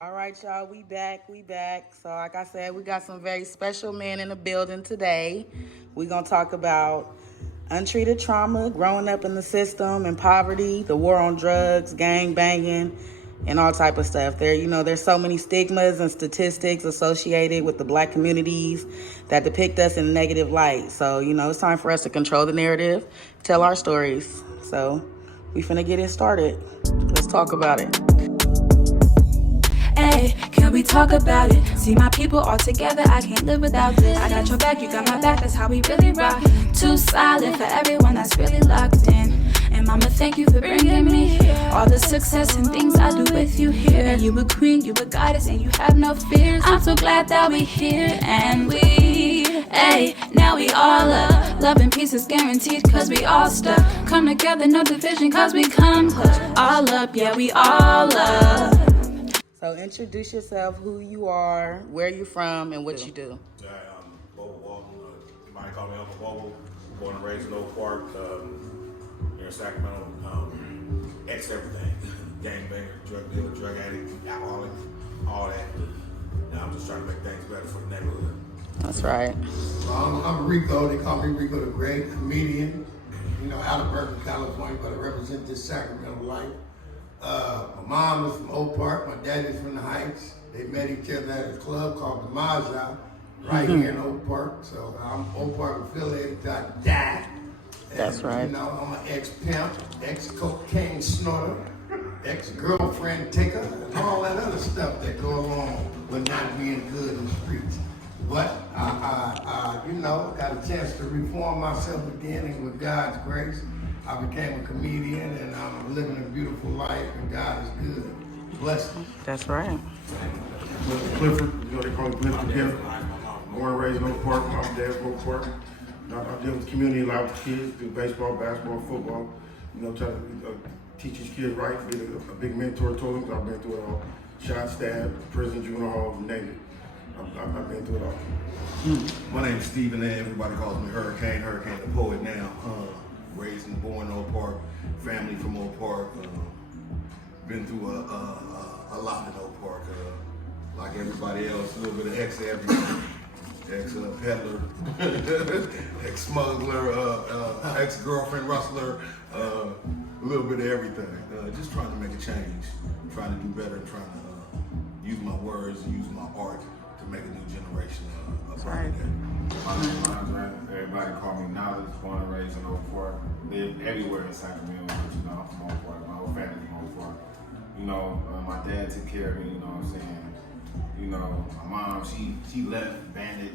All right, y'all, we back. So like I said, we got some very special men in the building today. We're going to talk about untreated trauma, growing up in the system and poverty, the war on drugs, gang banging, and all type of stuff. There's so many stigmas and statistics associated with the black communities that depict us in a negative light. So, it's time for us to control the narrative, tell our stories. So we finna get it started. Let's talk about it. Hey, can we talk about it? See my people all together, I can't live without this. I got your back, you got my back, that's how we really rock. Too solid for everyone that's really locked in. And mama, thank you for bringing me here. All the success and things I do with you here. And you a queen, you a goddess, and you have no fears. I'm so glad that we here, and hey, now we all up. Love and peace is guaranteed, cause we all stuck. Come together, no division, cause we come clutch. All up, yeah, we all up. So introduce yourself, who you are, where you from, and what you do. Yeah, I'm BoBo Walton. You might call me Uncle BoBo. Born and raised in Oak Park, here in Sacramento. Ex everything. Gangbanger, drug dealer, drug addict, alcoholic, all that. Now I'm just trying to make things better for the neighborhood. That's right. I'm Ricco. They call me Ricco the Great, comedian. Out of Berkeley, California, but I represent this Sacramento life. My mom is from Oak Park, my dad is from the Heights. They met each other at a club called the Mahjong, right here in Oak Park. So I'm Oak Park affiliated till I die. That's right. I'm an ex-pimp, ex-cocaine snorter, ex-girlfriend taker, and all that other stuff that goes along with not being good in the streets. But I got a chance to reform myself again, and with God's grace, I became a comedian, and I'm living a beautiful life, and God is good. Bless me. That's right. Clifford, they call me Bliff together. Born and raised in Oak Park, my dad's Oak Park. I deal with the community a lot with kids, do baseball, basketball, football. Try to teach these kids right, be a big mentor to them. I've been through it all. Shot, stabbed, prison, juvenile hall, name it. I've been through it all. My name's Stephen, and everybody calls me Hurricane the poet now. Raised and born in Oak Park, family from Oak Park. Been through a lot in Oak Park. Like everybody else, a little bit of everything. Ex-peddler, ex-smuggler, ex-girlfriend rustler, a little bit of everything. Just trying to make a change, trying to do better, trying to use my words and use my art to make a new generation of right. My name is Andre. Everybody call me Knowledge. Born and raised in Oak Park. Live everywhere in Sacramento. I'm from Oak Park. My whole family from Oak Park. My dad took care of me. You know what I'm saying? My mom, she left bandit.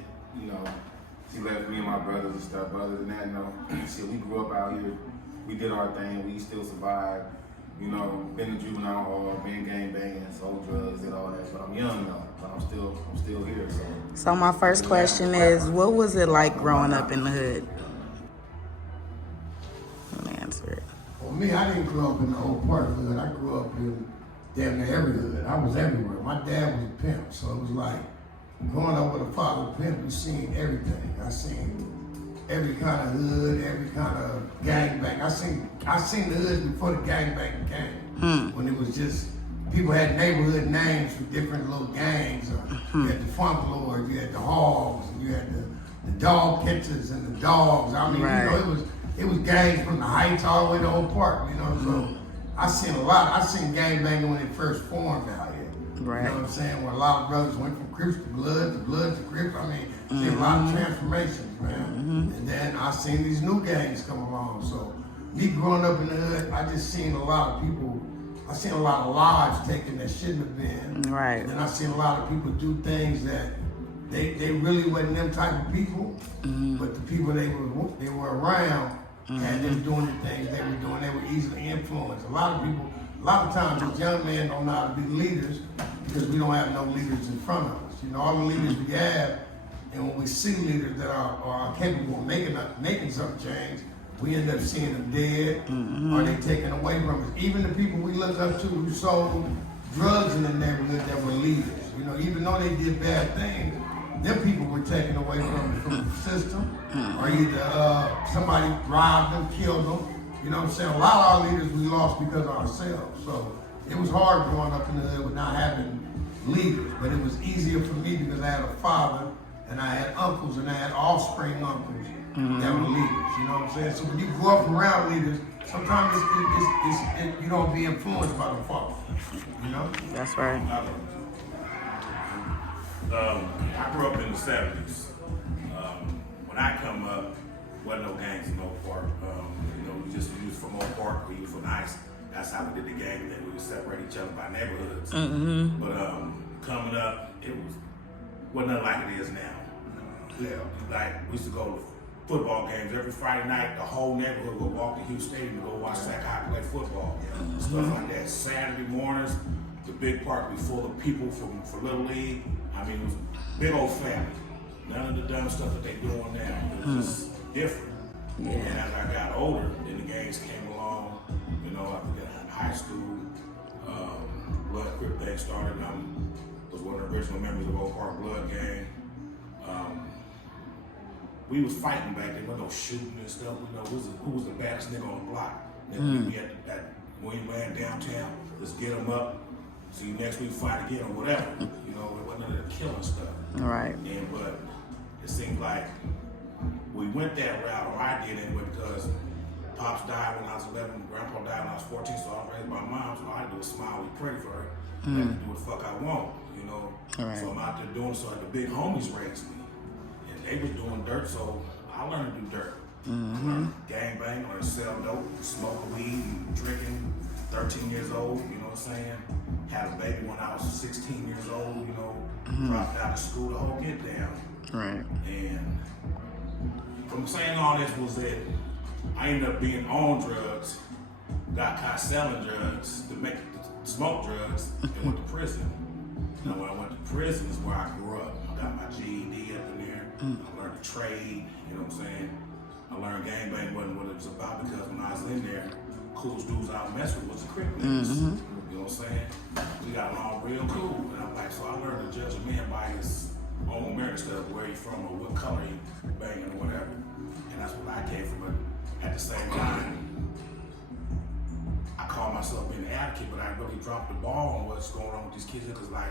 She left me and my brothers and stuff. But other than that, shit, we grew up out here. We did our thing. We still survived. Been to juvenile hall, been gang banging, sold drugs, did all that. But I'm young though. But I'm still here. So my first question is, what was it like growing up in the hood? I'm gonna answer it. For me, I didn't grow up in the Oak Park hood. I grew up in damn near every hood. I was everywhere. My dad was a pimp, so it was like growing up with a father pimp, you seen everything. I seen every kind of hood, every kind of gangbang. I seen the hood before the gangbang came. When it was just people had neighborhood names for different little gangs. You had the Funk Lords, you had the Hogs, and you had the dog catchers and the dogs. I mean, right. It was gangs from the Heights all the way to Oak Park. So I seen a lot. I seen gangbanging when it first formed out here. Right. You know what I'm saying? Where a lot of brothers went from Crips to Blood to Crips. I mean, seen a lot of transformations, man. And then I seen these new gangs come along. So me growing up in the hood, I just seen a lot of people. I seen a lot of lives taken that shouldn't have been. Right. And I seen a lot of people do things that they really wasn't them type of people. But the people they were around had them doing the things they were doing. They were easily influenced. A lot of times, as young men don't know how to be leaders because we don't have no leaders in front of us. All the leaders we have, and when we see leaders that are capable of making some change, we end up seeing them dead or they taken away from us. Even the people we look up to who sold drugs in the neighborhood that were leaders, even though they did bad things, them people were taken away from the system, or either somebody robbed them, killed them. You know what I'm saying? A lot of our leaders we lost because of ourselves. So it was hard growing up in the hood with not having leaders. But it was easier for me because I had a father and I had uncles and I had offspring uncles that were leaders. You know what I'm saying? So when you grow up around leaders, sometimes you don't be influenced by the father. You know? That's right. I grew up in the 70s. When I come up, wasn't no gangs in Oak Park. You know, we was from Oak Park, we was from Ice. That's how we did the gang thing. We would separate each other by neighborhoods. But coming up, wasn't nothing like it is now. Yeah, like we used to go to football games every Friday night. The whole neighborhood would walk to Hugh Stadium and go watch Sacramento play football. Stuff like that. Saturday mornings, the big park would be full of people for Little League. I mean, it was big old family. None of the dumb stuff that they doing now. It was just different. Yeah. And as I got older, then the gangs came along. You know, after that in high school, Blood Crip thing started. I was one of the original members of Oak Park Blood Gang. We was fighting back then. We no shooting and stuff. We know who was the baddest nigga on the block. Then we at Wingland downtown. Let's get them up. See you next week, fight again or whatever. You know, it wasn't none of the killing stuff. Right. But it seemed like we went that route, or I did anyway, because Pops died when I was 11, Grandpa died when I was 14, so I was raised by my mom, so all I do is smile and pray for her. I can do what the fuck I want, you know? Right. So I'm out there doing so, like the big homies raised me. And they was doing dirt, so I learned to do dirt. I learned gang bang, learned to sell dope, smoke weed, drinking, 13 years old, you know what I'm saying? Had a baby when I was 16 years old, you know, dropped out of school, the whole get down. Right. And from saying all this was that I ended up being on drugs, got caught selling drugs, to smoke drugs, and went to prison. Now when I went to prison is where I grew up. I got my GED up in there. I learned to trade, you know what I'm saying? I learned gangbang wasn't what it was about because when I was in there, coolest dudes I would mess with was the Crip niggas. You know what I'm saying? We got along real cool. And I'm like, so I learned to judge a man by his own merit stuff, where he from or what color he banging or whatever. And that's what I came from. But at the same time, I call myself being an advocate, but I really dropped the ball on what's going on with these kids because like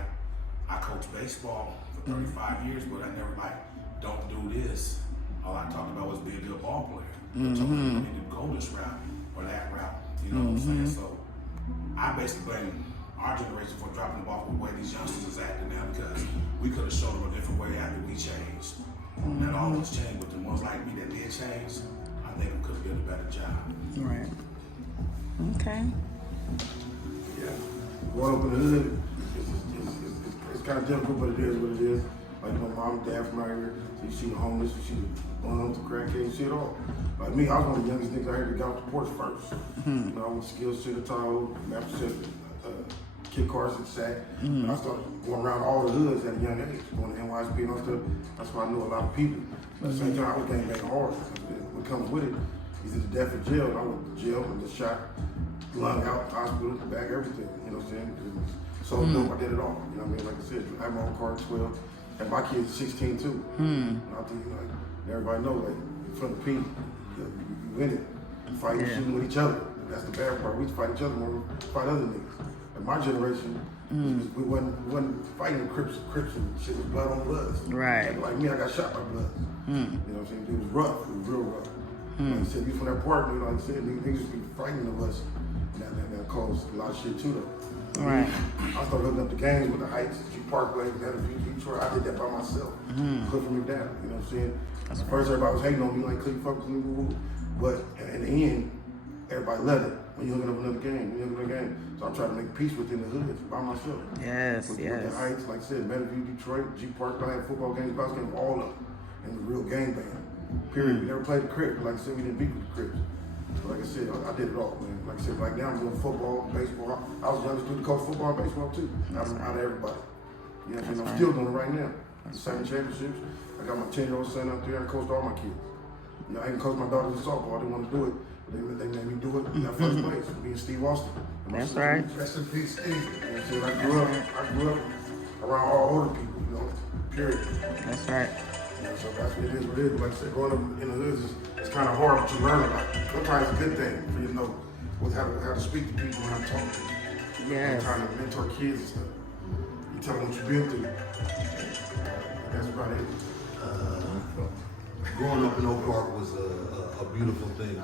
I coached baseball for 35 years, but I never like, don't do this. All I talked about was be a good ball player. So I need to go this route or that route. You know what I'm saying? So I basically blame our generation for dropping the ball for the way these youngsters is acting now because we could have showed them a different way after we changed. Not all of us changed, but the ones like me that did change, I think we could have did a better job. Right. Okay. Yeah. Growing up in the hood, it's kind of difficult, but it is what it is. Like my mom and dad from out here, so you see the homeless, you see the bums, the crackheads, you see it all. Like me, I was one of the youngest niggas out here that got off the porch first. You know, I went to Skills to the Tahoe, Massachusetts, Kid Cars at Sac. And I started going around all the hoods at a young age, going to NYSP and all stuff. That's why I knew a lot of people. But at the same time, I was gangbanging hard. What comes with it is the death in jail. I went to jail and just shot, lung out, hospital, back, everything. You know what I'm saying? So dope, I did it all. You know what I mean? Like I said, I had my own car at 12. And my kids 16 too. And I think like everybody knows like from the peak, you win it. You fight and shooting with each other. That's the bad part. We fight each other more than fight other niggas. And my generation, we wasn't fighting Crips and shit with blood on blood. Right. Like me, I got shot by blood. You know what I'm saying? It was rough. It was real rough. Like I said, we from that park, you know, like I said, niggas be fighting of us. And that caused a lot of shit too though. Right. I started hooking up the gangs with the Heights, G Parkway, Detroit. I did that by myself. Clifford, McDowell, you know what I'm saying? First, everybody was hating on me, like, Clifford, fuck with me, but in the end, everybody loved it. When you hooking up another gang, So I'm trying to make peace within the hoods by myself. Yes, with the Heights, like I said, Meadowview, Detroit, G Parkway, I had football games, basketball games, all of them. And the real gang band. Period. We never played the Crips. Like I said, we didn't beat with the Crips. Like I said, I did it all, man. Like I said, right now I'm doing football, baseball. I was the youngest dude to coach football and baseball too. Out of everybody. You know what I'm saying? I'm still doing it right now. The second championships. I got my 10-year-old son out there. I coached all my kids. You know, I even coached my daughters in softball. I didn't want to do it, but they made me do it in that first place. Me and Steve Alston. That's right. Rest in peace, Steve. You know what I'm saying? I grew up around all older people, you know, period. That's right. You know, so that's what it is, what it is. Like I said, growing up in the hoods it's kind of hard to learn about. Sometimes it's a good thing for you to know how to speak to people and how to talk to them. Yes. I'm trying to mentor kids and stuff. You tell them what you've been through. That's about it. Growing up in Oak Park was a beautiful thing.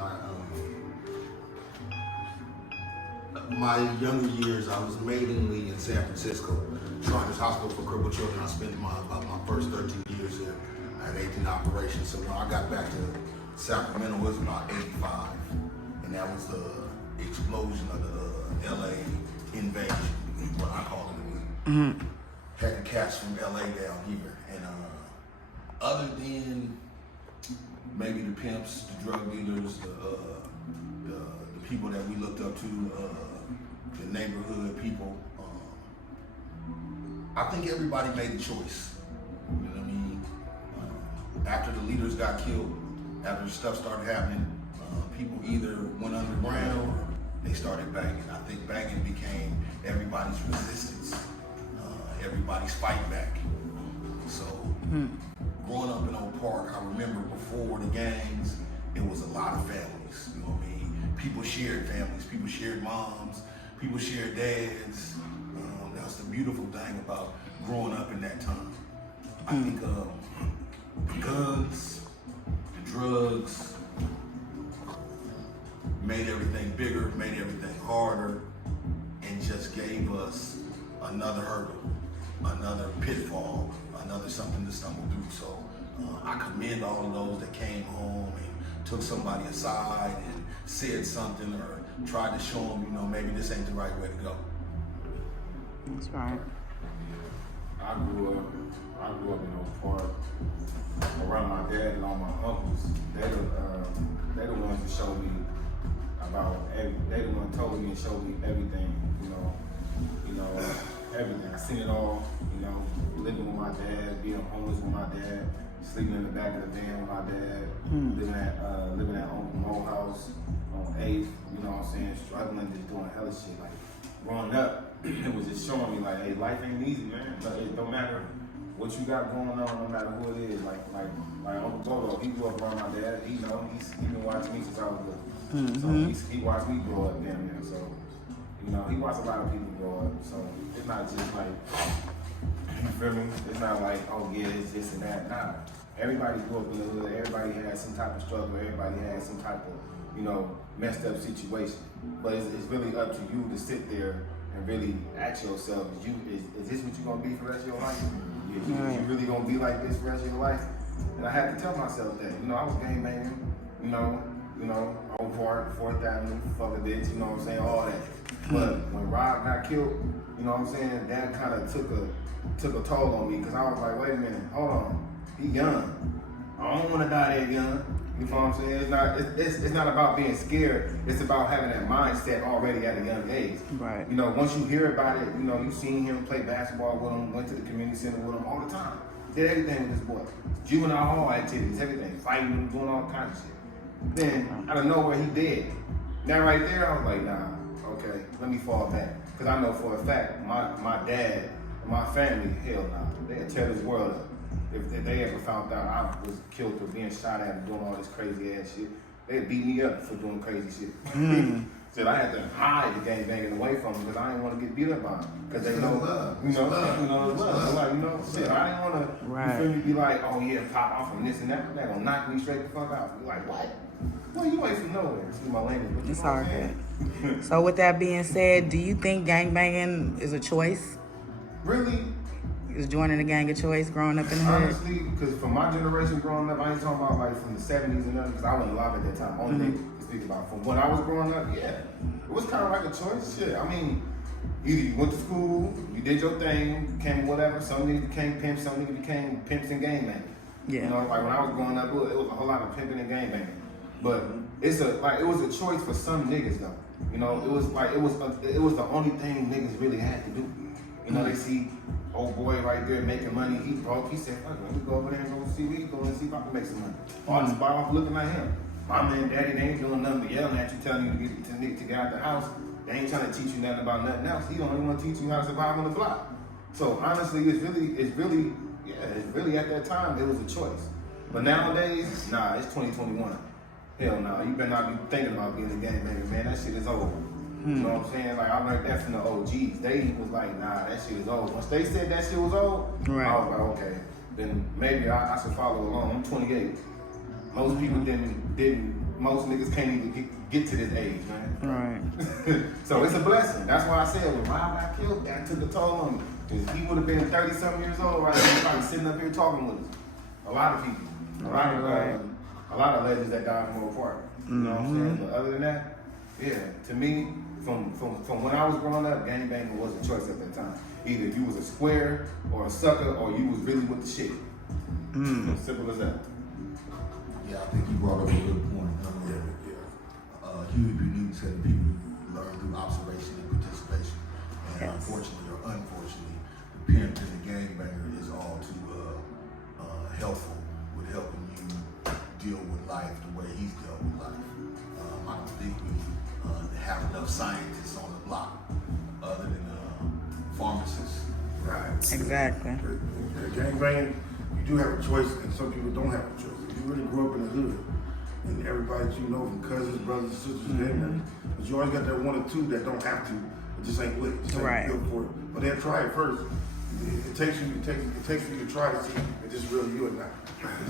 My younger years, I was mainly in San Francisco, Children's Hospital for Crippled Children. I spent about my first 13 years there. I had 18 operations. So when I got back to Sacramento, it was about 85. And that was the explosion of the LA invasion, what I call it. Had the cats from LA down here. And other than maybe the pimps, the drug dealers, the people that we looked up to, the neighborhood people. I think everybody made a choice. You know what I mean? After the leaders got killed, after stuff started happening, people either went underground or they started banging. I think banging became everybody's resistance, everybody's fight back. So, growing up in Oak Park, I remember before the gangs, it was a lot of families. You know what I mean? People shared families, people shared moms, people shared dads. That's the beautiful thing about growing up in that time. I think the guns, the drugs made everything bigger, made everything harder, and just gave us another hurdle, another pitfall, another something to stumble through. So I commend all of those that came home and took somebody aside and said something or tried to show them, you know, maybe this ain't the right way to go. That's right. I grew up in Oak Park around my dad and all my uncles. They the ones that showed me about they the ones told me and showed me everything, you know, everything. I seen it all, you know, living with my dad, being homeless with my dad, sleeping in the back of the van with my dad, living at Uncle Mo's house on 8th, you know what I'm saying, struggling, just doing hella shit. Like growing up, it was just showing me like, hey, life ain't easy, man. But it don't matter what you got going on, no matter who it is. Like Uncle BoBo, he grew up around my dad. He know he's been watching me since I was little. So he watched me grow up down there. So you know, he watched a lot of people grow up. So it's not just like, you feel me? It's not like, oh yeah, it's this and that. Nah. Everybody grew up in the hood. Everybody had some type of struggle. Everybody had some type of, you know, messed up situation. But it's really up to you to sit there and really ask yourself, is this what you're gonna be for the rest of your life? You really gonna be like this for the rest of your life? And I had to tell myself that. You know, I was gang banging, you know, Oak Park, 4th Avenue, fuck a bitch, you know what I'm saying, all that. But when Rob got killed, you know what I'm saying, that kind of took a toll on me, because I was like, wait a minute, hold on, he young. I don't want to die that young. You know what I'm saying? It's not about being scared. It's about having that mindset already at a young age. Right. You know, once you hear about it, you know, you seen him play basketball with him, went to the community center with him all the time. Did everything with this boy. Juvenile hall activities, everything, fighting him, doing all kinds of shit. Then out of nowhere he dead. Now right there, I was like, nah, okay, let me fall back. Because I know for a fact, my dad and my family, hell nah, they'd tear this world up. If they ever found out I was killed for being shot at and doing all this crazy ass shit, they'd beat me up for doing crazy shit. So I had to hide the gangbanging away from them because I didn't want to get beat up on them. Because they know, love. So like, you know, shit, I didn't want to, you feel me, be like, oh yeah, pop off from this and that. They're going to knock me straight the fuck out. You're like, what? Well, you ain't from nowhere. Excuse my language. But It's hard. So with that being said, do you think gangbanging is a choice? Really? Is joining a gang a choice growing up in the hood? Honestly, because for my generation growing up, I ain't talking about like from the 70s and nothing, because I wasn't alive at that time. Only thing to speak about. From when I was growing up, yeah, it was kind of like a choice. Shit, I mean, either you went to school, you did your thing, became whatever. Some niggas became pimps, some niggas became pimps and gangbanging. Yeah. You know, like when I was growing up, it was a whole lot of pimping and gangbanging. But it was a choice for some niggas though. You know, it was the only thing niggas really had to do. You know, they see old boy right there making money. He broke. He said, "Fuck, let me go over there and go see if I can make some money." All this bar off looking at him. Mama and daddy, they ain't doing nothing but yelling at you, telling you to get out the house. They ain't trying to teach you nothing about nothing else. He don't even want to teach you how to survive on the block. So honestly, it's really at that time it was a choice. But nowadays, nah, it's 2021. Hell no, you better not be thinking about being a gangbanger, man. That shit is over. You know what I'm saying? Like, I learned that from the OGs. They was like, nah, that shit is old. Once they said that shit was old, Right. I was like, okay, then maybe I should follow along. I'm 28. Most people most niggas can't even get to this age, man. Right. So it's a blessing. That's why I said when Rob got killed, that took a toll on me. Because he would have been 30-something years old right now, probably sitting up here talking with us. A lot of people. A lot of legends that died from Oak Park. You know what I'm saying? But other than that, yeah, to me, from when I was growing up, gangbanging was a choice at that time. Either you was a square or a sucker or you was really with the shit. Simple as that. Yeah, I think you brought up a good point. Huey P. Newton said that people learn through observation and participation. And unfortunately or unfortunately, the pimp and the gangbanger is all too helpful with helping you deal with life the way he's dealt with life. I don't think we have enough scientists on the block other than pharmacists. Right. Exactly. Gangbanging, you do have a choice, and some people don't have a choice. If you really grew up in the hood, and everybody that you know from cousins, brothers, sisters, gangbangers, but you always got that one or two that don't have to, it just ain't with it, just ain't built for it. But they'll try it first. It takes you to try to see if it's really you or not.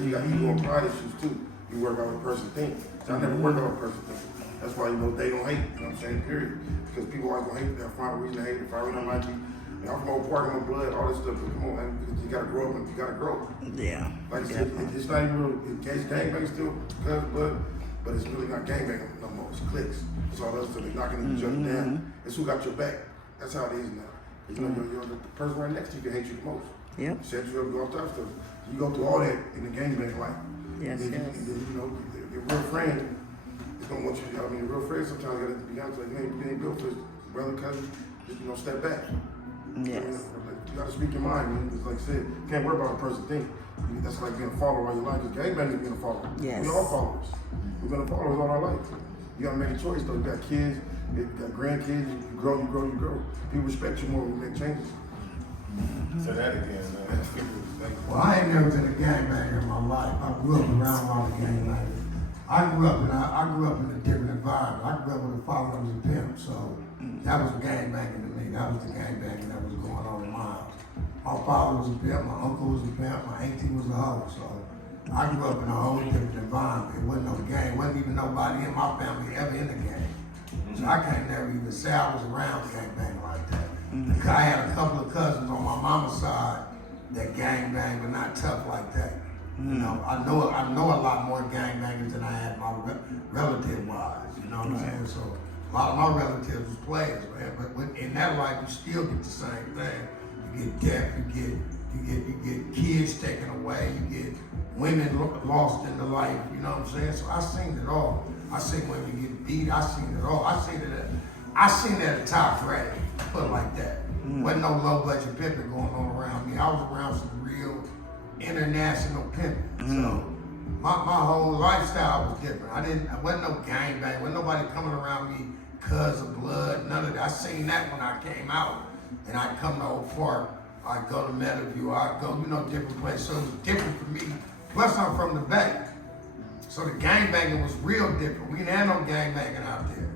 You got ego and pride issues too. You work out what a person thinks. So I never work out what a person thinks. That's why they don't hate. You know what I'm saying? Period. Because people always gonna hate. They'll find a reason to hate. If I really don't like you, I'm from Oak Park, I'm blood, all this stuff. But come on, man, you gotta grow up and you gotta grow. Yeah. Like I said, it's not even real. It's gangbang still, but it's really not gangbang no more. It's cliques. It's all those stuff. They're knocking each other down. It's who got your back. That's how it is now. You know, the person right next to you can hate you the most. Yep. Said you ever go off that stuff. You go through all that in the gangbang life. Yes, and then, yes. And then, you know, your real friend is gonna want you to. I mean, your real friend sometimes gotta be honest, like, man, you ain't built for his brother, cousin. Just step back. Yes. You gotta speak your mind, man. It's like I said, you can't worry about what a person think. That's like being a follower all your life. Because gangbang is being a follower. Yes. We all followers. We've been followers all our life. You gotta make a choice though. You got kids, you got grandkids. You grow. People respect you more when you make changes. Say that again, man. Well, I ain't never been a gangbanger in my life. I grew up around a lot of gangbangers. I grew up in a different environment. I grew up with a father that was a pimp, so that was gangbanging to me. That was the gangbanging that was going on in my house. My father was a pimp, my uncle was a pimp, my auntie was a hoe. So I grew up in a whole different environment. It wasn't no gang. Wasn't even nobody in my family ever in the gang. So I can't never even say I was around gangbang like that. Because I had a couple of cousins on my mama's side that gangbang, but not tough like that. You know, I know a lot more gangbangers than I had my relative-wise. You know what I'm saying? So a lot of my relatives was players, man. But in that life, you still get the same thing. You get death. You get kids taken away. You get women lost in the life. You know what I'm saying? So I seen it all. I seen women get beat. I seen it all. I seen it at a top grade. Put it like that. Wasn't no low budget pimping going on around me. I was around some real international pimping. So my whole lifestyle was different. I wasn't no gangbang. Wasn't nobody coming around me cuz of blood. None of that. I seen that when I came out. And I come to Oak Park. I go to Meadowview. I go, different places. So it was different for me. Plus I'm from the Bay. So the gangbanging was real different. We didn't have no gangbanging out there.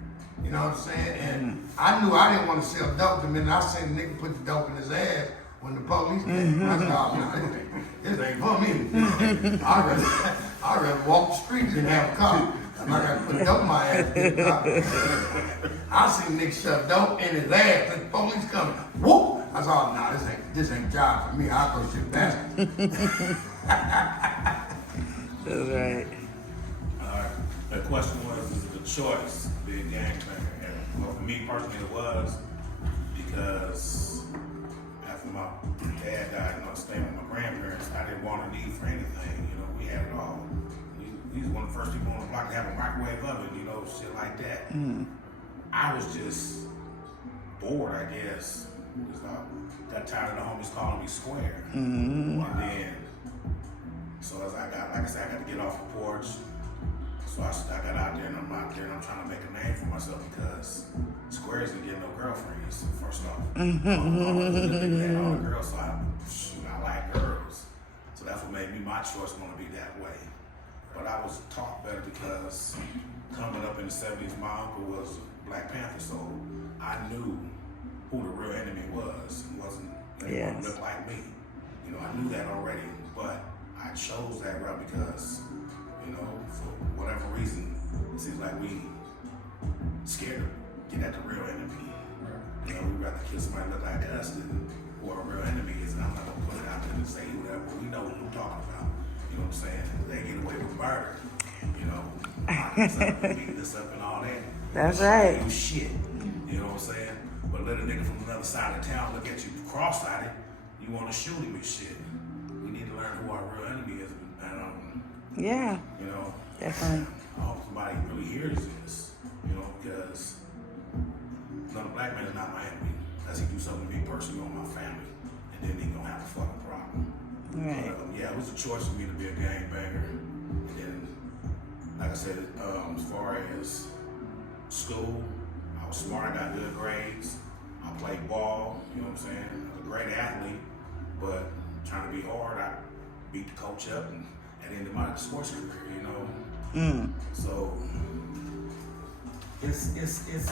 You know what I'm saying? And I knew I didn't want to sell dope the minute I seen a nigga put the dope in his ass when the police came. I said, oh, no, this ain't for me. I'd rather walk the street than have a car. I got to put dope in my ass. I seen niggas shove dope in his ass and the police coming. Whoop! I said, oh, no, this ain't job for me. I'll go shit faster. That's right. The question was, is it a choice being gangbanger? And well, for me personally, it was because after my dad died, staying with my grandparents, I didn't want a need for anything. We had it all. We was one of the first people on the block to have a microwave oven, shit like that. I was just bored, I guess. Got tired of the homies calling me square. And then, so as I got to get off the porch. So I got out there and I'm out there and I'm trying to make a name for myself because squares didn't get no girlfriends, first off. All the girls, so I like girls. So that's what made me my choice want to be that way. But I was taught better because coming up in the 70s, my uncle was Black Panther, so I knew who the real enemy was. It wasn't anyone who looked like me. You know, I knew that already, but I chose that route because, you know, for whatever reason, it seems like we scared to get at the real enemy. You know, we'd rather kill somebody that look like us than who our real enemy is. And I'm not gonna put it out there and say whatever. We know what we're talking about. You know what I'm saying? They get away with murder. You know, beat this up and all that. That's right. You shit. You know what I'm saying? But let a nigga from another side of town look at you cross-eyed, you want to shoot him and shit. We need to learn who our real enemy is. And, yeah. You know, definitely. I hope somebody really hears this. You know, because another black man is not my enemy. Unless he do something to me personally or my family, and then he gonna have a fucking problem. Right. But, yeah, it was a choice for me to be a gangbanger. And then, like I said, as far as school, I was smart. I got good grades. I played ball. You know what I'm saying? I was a great athlete, but trying to be hard, I beat the coach up and ended my sports career. You know. So it's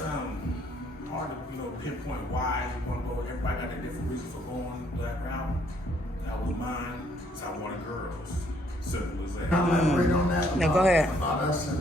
hard to pinpoint why you want to go. Everybody got a different reason for going that route. That was mine. Cause I wanted girls. Simple as that. I'll elaborate on that. No, go ahead. About us.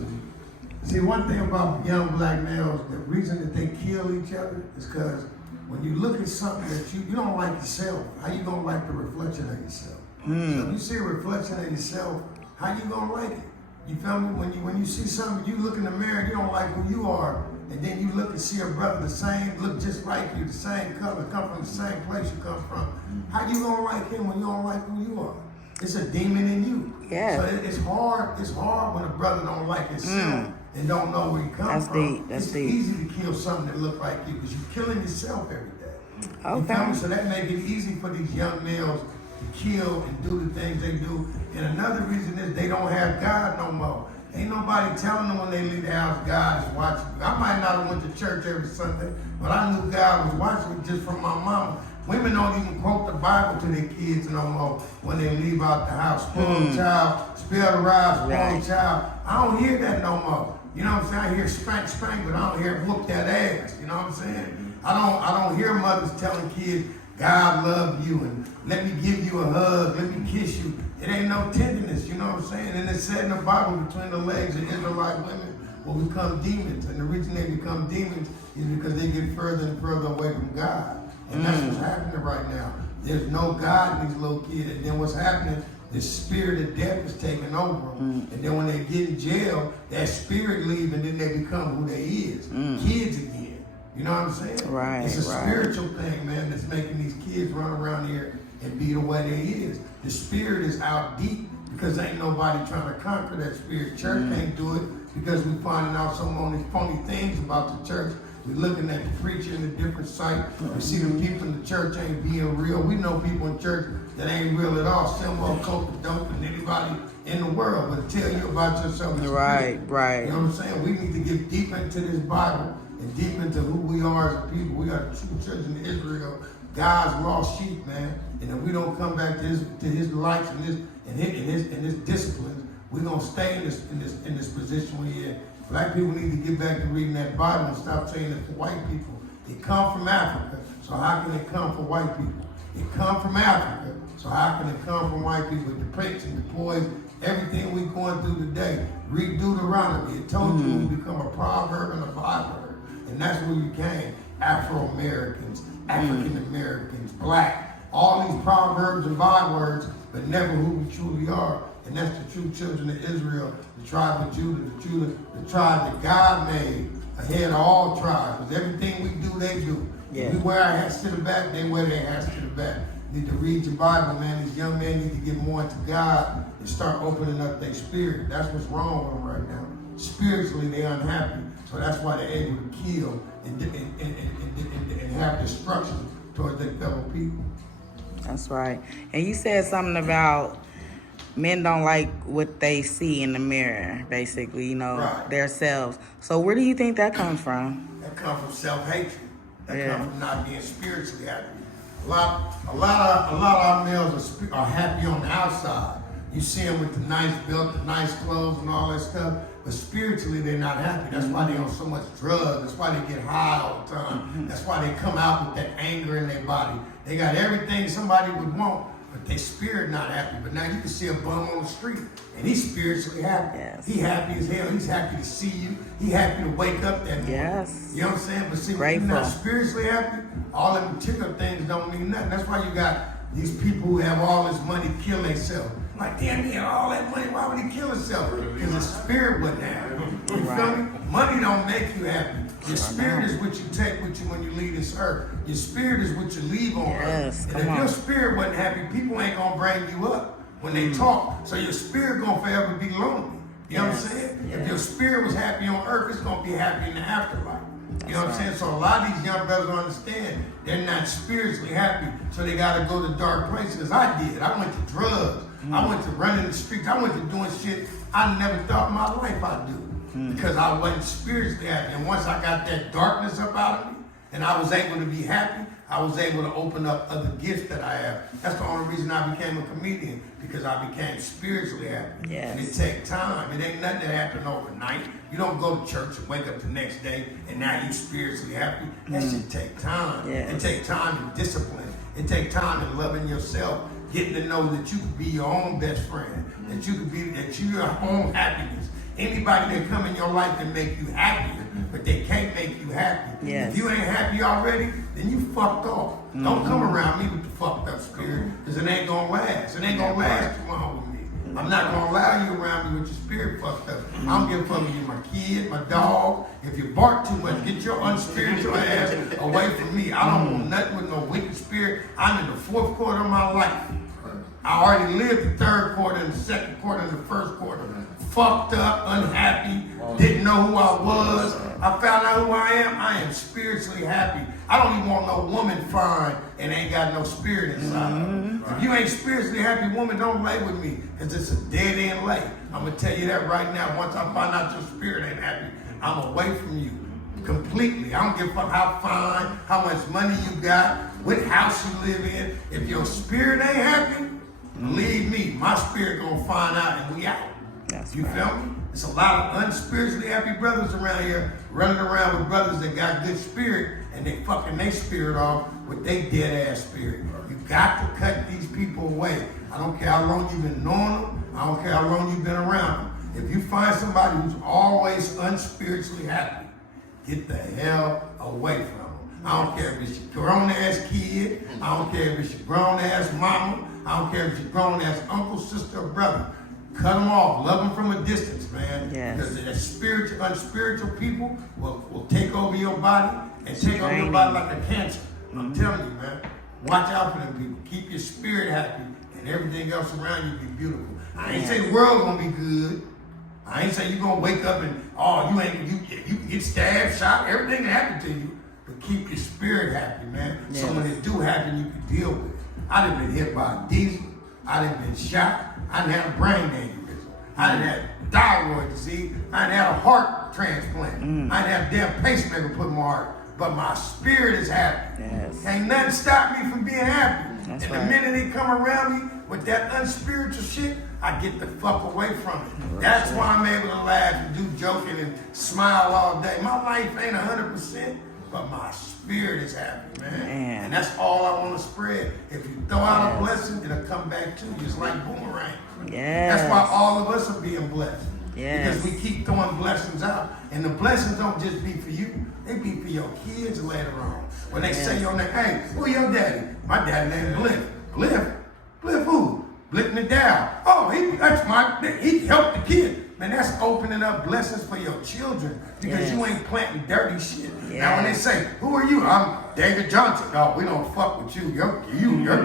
See, one thing about young black males, the reason that they kill each other is because when you look at something that you don't like yourself, how you gonna like the reflection of yourself? So if you see a reflection of yourself, how you gonna like it? You feel me? When you see something, you look in the mirror, you don't like who you are, and then you look and see a brother the same, look just like you, the same color, come from the same place you come from. How you gonna like him when you don't like who you are? It's a demon in you. Yeah. So it's hard when a brother don't like himself and don't know where he comes from. It's easy to kill something that look like you because you're killing yourself every day. Okay. You feel me? So that make it easy for these young males to kill and do the things they do. And another reason is they don't have God no more. Ain't nobody telling them when they leave the house, God is watching you. I might not have went to church every Sunday, but I knew God was watching me just from my mama. Women don't even quote the Bible to their kids no more when they leave out the house. Spoil the child, spare the rod, spoil the child. I don't hear that no more. You know what I'm saying? I hear spank, but I don't hear whoop that ass. You know what I'm saying? I don't hear mothers telling kids, God love you and let me give you a hug, let me kiss you. It ain't no tenderness, you know what I'm saying? And it's said in the Bible between the legs of Israelite women will become demons. And the reason they become demons is because they get further and further away from God. And that's what's happening right now. There's no God in these little kids. And then what's happening, the spirit of death is taking over them. And then when they get in jail, that spirit leaves and then they become who they is. Kids again. You know what I'm saying? Right. It's a spiritual thing, man, that's making these kids run around here and be the way they is. The spirit is out deep because ain't nobody trying to conquer that spirit. Church can't do it because we finding out so many funny things about the church. We're looking at the preacher in a different sight. We see the people in the church ain't being real. We know people in church that ain't real at all. Still more coke dope than anybody in the world. But tell you about yourself. Right. You know what I'm saying? We need to get deep into this Bible and deep into who we are as a people. We are the true children of Israel, God's lost sheep, man. And if we don't come back to his lights and his disciplines, we're gonna stay in this position we're in. Black people need to get back to reading that Bible and stop saying it for white people. It come from Africa, so how can it come for white people? It come from Africa, so how can it come from white people? The plates and the poison, everything we're going through today. Read Deuteronomy. It told you we become a proverb and a byverb. And that's where we came. Afro-Americans, African-Americans, black. All these proverbs and bywords, but never who we truly are. And that's the true children of Israel, the tribe of Judah, the tribe that God made ahead of all tribes. Because everything we do, they do. Yeah. We wear our hats to the back, they wear their hats to the back. Need to read your Bible, man. These young men need to get more into God and start opening up their spirit. That's what's wrong with them right now. Spiritually, they're unhappy. So that's why they're able to kill and have destruction towards their fellow people. That's right. And you said something about men don't like what they see in the mirror, basically, their selves. So where do you think that comes from? That comes from self-hatred. That comes from not being spiritually happy. A lot of our males are happy on the outside. You see them with the nice belt, the nice clothes, and all that stuff. but spiritually they're not happy. That's why they're on so much drugs. That's why they get high all the time. That's why they come out with that anger in their body. They got everything somebody would want, but their spirit not happy. But now you can see a bum on the street, and he's spiritually happy. Yes. He happy as hell. He's happy to see you. He happy to wake up that morning. Yes. You know what I'm saying? But see, when you're not spiritually happy, all the material things don't mean nothing. That's why you got these people who have all this money kill themselves. Like, damn, he had all that money, why would he kill himself? Because his spirit wasn't happy. You feel me? Money don't make you happy. Your spirit is what you take with you when you leave this earth. Your spirit is what you leave on earth. And if your spirit wasn't happy, people ain't gonna bring you up when they talk. So your spirit gonna forever be lonely. You know what I'm saying? If your spirit was happy on earth, it's gonna be happy in the afterlife. You know what I'm saying? So a lot of these young brothers don't understand. They're not spiritually happy, so they gotta go to dark places. I did. I went to drugs. I went to running the streets. I went to doing shit I never thought in my life I'd do. Because I wasn't spiritually happy. And once I got that darkness up out of me, and I was able to be happy, I was able to open up other gifts that I have. That's the only reason I became a comedian, because I became spiritually happy. Yes. And it takes time. It ain't nothing that happened overnight. You don't go to church and wake up the next day and now you spiritually happy. That shit take time. Yes. It take time and discipline. It take time in loving yourself, getting to know that you could be your own best friend, that you your own happiness. Anybody that come in your life can make you happy, but they can't make you happy. Yes. If you ain't happy already, then you fucked off. Don't come around me with the fucked up spirit, because it ain't gonna last. It ain't gonna last too long with me. I'm not gonna allow you around me with your spirit fucked up. I don't give a fuck if you're my kid, my dog. If you bark too much, get your unspiritual ass away from me. I don't want nothing with no wicked spirit. I'm in the 4th quarter of my life. I already lived the 3rd quarter and the 2nd quarter and the 1st quarter. Fucked up, unhappy, didn't know who I was. I found out who I am. I am spiritually happy. I don't even want no woman fine and ain't got no spirit inside of her. If you ain't spiritually happy woman, don't lay with me, because it's a dead end lay. I'm gonna tell you that right now. Once I find out your spirit ain't happy, I'm away from you completely. I don't give a fuck how fine, how much money you got, what house you live in. If your spirit ain't happy, believe me, my spirit gonna find out and we out. You feel me? There's a lot of unspiritually happy brothers around here running around with brothers that got good spirit, and they fucking their spirit off with their dead ass spirit. You got to cut these people away. I don't care how long you've been knowing them. I don't care how long you've been around them. If you find somebody who's always unspiritually happy, get the hell away from them. I don't care if it's your grown ass kid. I don't care if it's your grown ass mama. I don't care if it's your grown ass uncle, sister, or brother. Cut them off. Love them from a distance, man. Yes. Because the spiritual, unspiritual people will take over your body and take over your body like a cancer. I'm telling you, man. Watch out for them people. Keep your spirit happy, and everything else around you be beautiful. I ain't say the world's gonna be good. I ain't say you're gonna wake up and you get stabbed, shot, everything that happened to you. But keep your spirit happy, man. Yes. So when it do happen, you can deal with it. I done been hit by a diesel. I done been shot. I done had a brain aneurysm. I done had thyroid disease. I done had a heart transplant. I done had a damn pacemaker put in my heart. But my spirit is happy. Yes. Ain't nothing stop me from being happy. That's and right. the minute they come around me with that unspiritual shit, I get the fuck away from it. That's why I'm able to laugh and do joking and smile all day. My life ain't 100%, but my spirit is happy, man. And that's all I want to spread. If you throw out a blessing, it'll come back to you. It's like boomerang. Yes. That's why all of us are being blessed. Yes. Because we keep throwing blessings out. And the blessings don't just be for you. They be for your kids later on. When they say your name, hey, who your daddy? My daddy named Bliff. Bliff? Bliff who? Bliff McDowell. Oh, he helped the kid. Man, that's opening up blessings for your children, because you ain't planting dirty shit. Now when they say, who are you? I'm David Johnson. No, we don't fuck with you. Your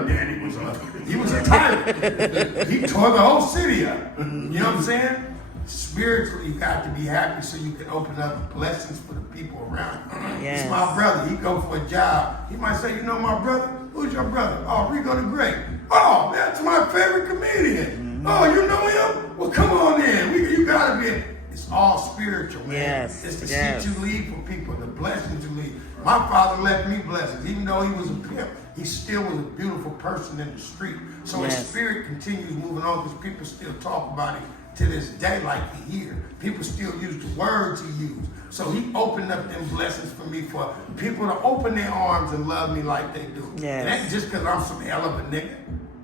daddy was a tyrant. He tore the whole city up. You know what I'm saying? Spiritually, you got to be happy so you can open up blessings for the people around you. It's my brother. He go for a job. He might say, you know my brother? Who's your brother? Oh, Ricco the Great. Oh, that's my favorite comedian. Oh, you know him? Well, come on in. You gotta be. It's all spiritual, man. Yes. It's the shit you leave for people, the blessings you leave. My father left me blessings. Even though he was a pimp, he still was a beautiful person in the street. So his spirit continues moving on because people still talk about him to this day like he here. People still use the words he used. So he opened up them blessings for me for people to open their arms and love me like they do. Yes. It ain't just because I'm some hell of a nigga.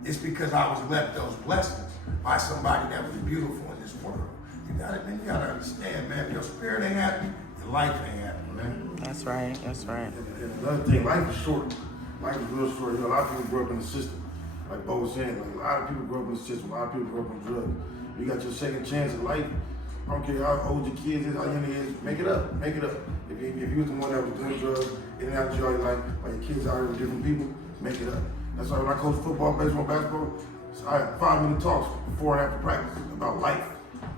It's because I was left those blessings by somebody that was beautiful in this world. You gotta understand, man. If your spirit ain't happy, your life ain't happy, man. That's right. That's right. And another thing, life is short. Life is real short. You know, a lot of people grew up in the system. Like Bo was saying, like, a lot of people grew up in the system. A lot of people grew up on drugs. You got your second chance in life. I don't care how old your kids is, how young they is, make it up. Make it up. If you was the one that was doing drugs, in and out of your life, while your kids out here with different people, make it up. That's why when I coach football, baseball, basketball, I have 5-minute talks before and after practice about life.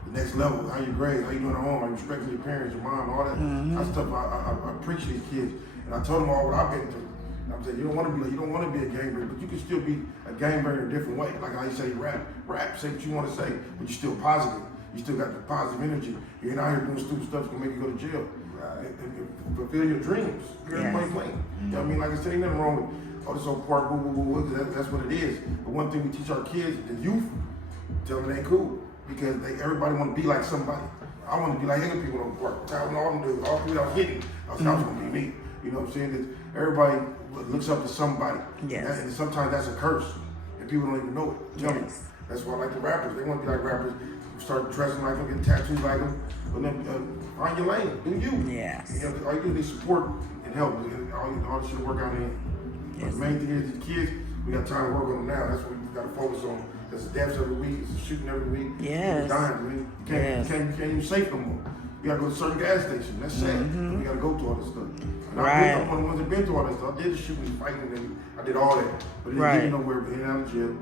The next level, how you grade, how you doing at home, how you respecting your parents, your mom, all that. That stuff I preach to these kids. And I told them all what I've been through. And I'm saying, you don't want to be a gangbanger, but you can still be a gangbanger in a different way. Like how you say rap, say what you want to say, but you're still positive. You still got the positive energy. You ain't out here doing stupid stuff that's gonna make you go to jail. Right. And fulfill your dreams. Plain. You know what I mean? Like I said, ain't nothing wrong with all this old park, that's what it is. But one thing we teach our kids, the youth, tell them it ain't cool. Because everybody want to be like somebody. I want to be like other people on the park. I want all them dudes, all three I was hitting. I was gonna be me. You know what I'm saying? That everybody looks up to somebody. Yes. And sometimes that's a curse. And people don't even know it. Tell me. That's why I like the rappers. They want to be like rappers. Start dressing like them, get tattoos like them. But then find your lane. Do you. Yes. You know, all you do is support and help. All this shit work out in. But the main thing is these kids, we got time to work on them now. That's what we got to focus on. There's deaths every week, it's shooting every week. Yes. People dying. I mean, you can't even safe no more. You gotta go to a certain gas station. That's sad. We gotta go through all this stuff. And I'm one of the ones that been through all this stuff. I did the shooting, fighting, and I did all that. But it didn't get me nowhere. But in and out of jail,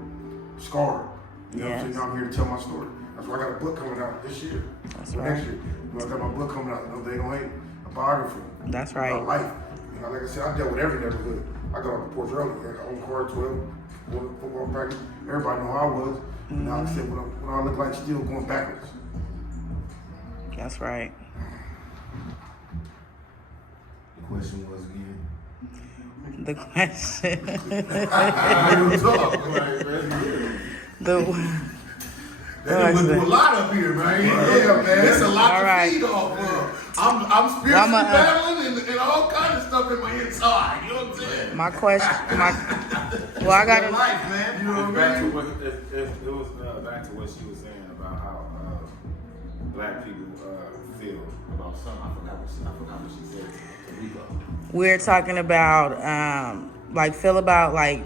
scarred. You know what I'm saying? Now I'm here to tell my story. That's why I got a book coming out this year. That's next year. You know, I got my book coming out. No, they don't hate. A biography. That's right. About life. You know, like I said, I dealt with every neighborhood. I got off the porch early. I owned car 12, going to football practice. Everybody know how I was. Now I said, when I look like still going backwards. That's right. The question was again. The question. They went through a lot up here, man. Yeah, man. It's a lot to feed off of. I'm spiritually battling and all kinds of stuff in my inside. You know what I'm saying? My question, well, I got life, man. You know what I mean? It was back to what she was saying about how black people feel about something. I forgot what she said to Ricco. We're talking about feel about like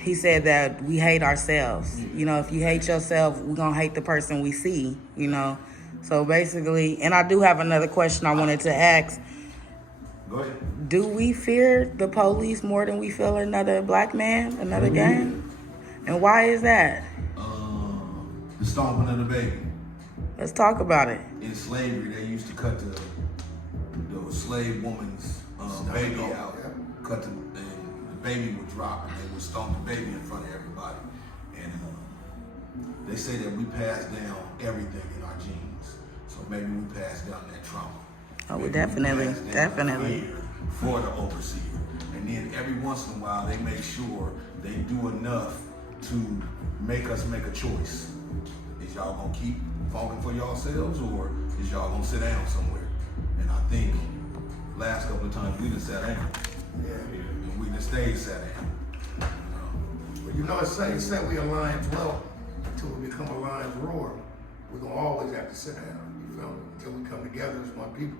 he said that we hate ourselves. You know, if you hate yourself, we're gonna hate the person we see, you know. So basically, and I do have another question I wanted to ask. Go ahead. Do we fear the police more than we feel another black man, another gang? And why is that? The stomping of the baby. Let's talk about it. In slavery, they used to cut the slave woman's baby out. And the baby would drop, and they would stomp the baby in front of everybody. And they say that we pass down everything in our genes. So maybe we pass down that trauma. Oh, we definitely. For the overseer. And then every once in a while, they make sure they do enough to make us make a choice. Is y'all gonna keep falling for yourselves, or is y'all gonna sit down somewhere? And I think last couple of times we done sat down. And we done stayed sat down. Well, you know, it said we a lion's whelp until we become a lion's roar. We're gonna always have to sit down, you feel me? Until we come together as one people.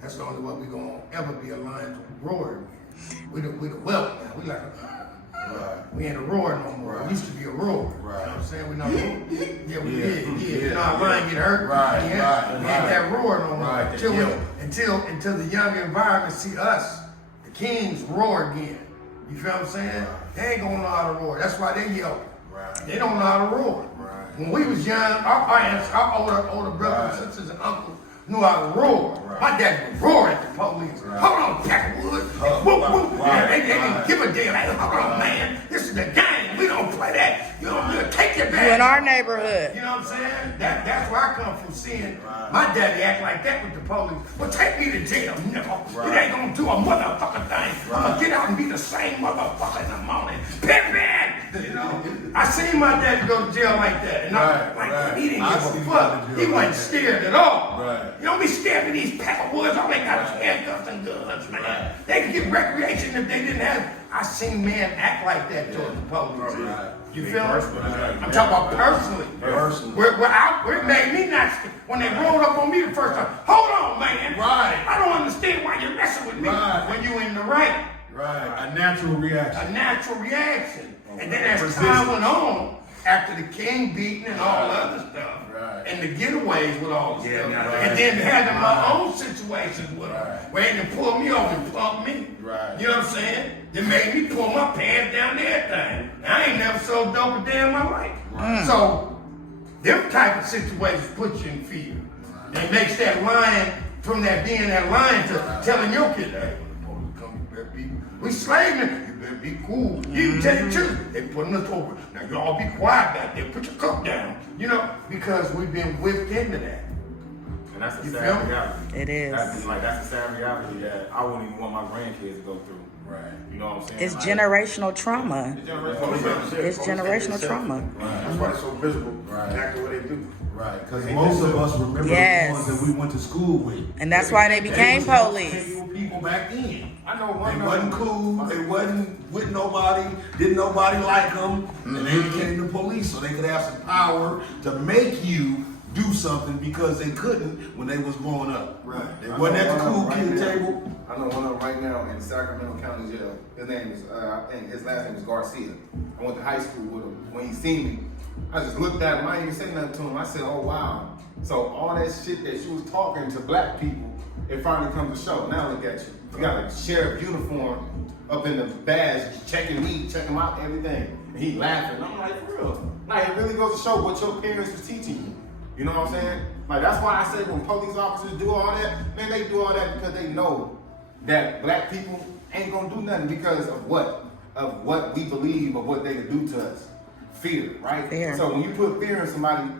That's the only way we're gonna ever be a lion's roar. We the whelp now. We like we ain't a roar no more. We used to be a roar. You know what I'm saying? We not yeah, we did. You know how a lion get hurt? We ain't that roar no more. Until the young environment see us, the kings roar again. You feel what I'm saying? They ain't gonna know how to roar. That's why they yell. They don't know how to roar. When we was young, our older brothers and sisters and uncles knew how to roar. My dad would roar at the police. Hold on, Packwood. They didn't give a damn. Hey, hold on, man. This is the gang. We don't play that. You know, take your bag. You in our neighborhood. You know what I'm saying? That's where I come from, seeing my daddy act like that with the police. Well, take me to jail, nigga. It ain't gonna do a motherfucking thing. I'm gonna get out and be the same motherfucker in the morning. Pimpin'! You know? I seen my daddy go to jail like that. And I'm like, right. he didn't I give a seen fuck. him in jail He like wasn't that. scared at all. Right. You don't be scared of these peckerwoods. All they got is handcuffs and guns, man. Right. They can get recreation if they didn't have. I seen men act like that towards the police. Right. You feel me? Right. I'm talking about personally. Personally. Where it made me not, when they rolled up on me the first time, hold on, man. Right. I don't understand why you're messing with me Right. when you in the right. Right. A natural reaction. A natural reaction. And then as time went on, after the king beating and all the other stuff, Right. and the getaways with all the stuff, right. and then having my own situations with them, where they can pull me over and pump me. Right. You know what I'm saying? They made me pull my pants down and everything. I ain't never sold dope a day in my life. So, them type of situations put you in fear. It makes that line, from that being that line to telling your kid, hey, when the police come, you better be, we slaving, you better be cool. You can tell the truth. They putting us over. Now you all be quiet back there, put your cup down. You know, because we've been whipped into that. And that's a You feel sad me? reality. It is. That's a sad reality that I wouldn't even want my grandkids to go through. Right. You know what I'm saying? It's Like, generational trauma. it's generational. It's generational trauma. That's why it's so visible. Right. Exactly what they do. Right. Because most of us remember Yes. the ones that we went to school with. And that's why they became police. Continual people back then. I know one. They wasn't cool. They wasn't with nobody. Didn't nobody like them. And they became the police so they could have some power to make you do something because they couldn't when they was growing up. Right. They wasn't at the cool kid table. I know one of them right now in Sacramento County Jail. His name is, I think his last name is Garcia. I went to high school with him. When he seen me, I just looked at him. I didn't even say nothing to him. I said, oh, wow. So all that shit that you was talking to black people, it finally comes to show. Now look at you. You got a sheriff uniform up in the badge, checking me, checking out everything. And he laughing. I'm like, for real. Like, it really goes to show what your parents was teaching you. You know what I'm saying? Like, that's why I say when police officers do all that, man, they do all that because they know that black people ain't gonna do nothing because of what we believe of what they can do to us. Fear, right? Fear. So when you put fear in somebody,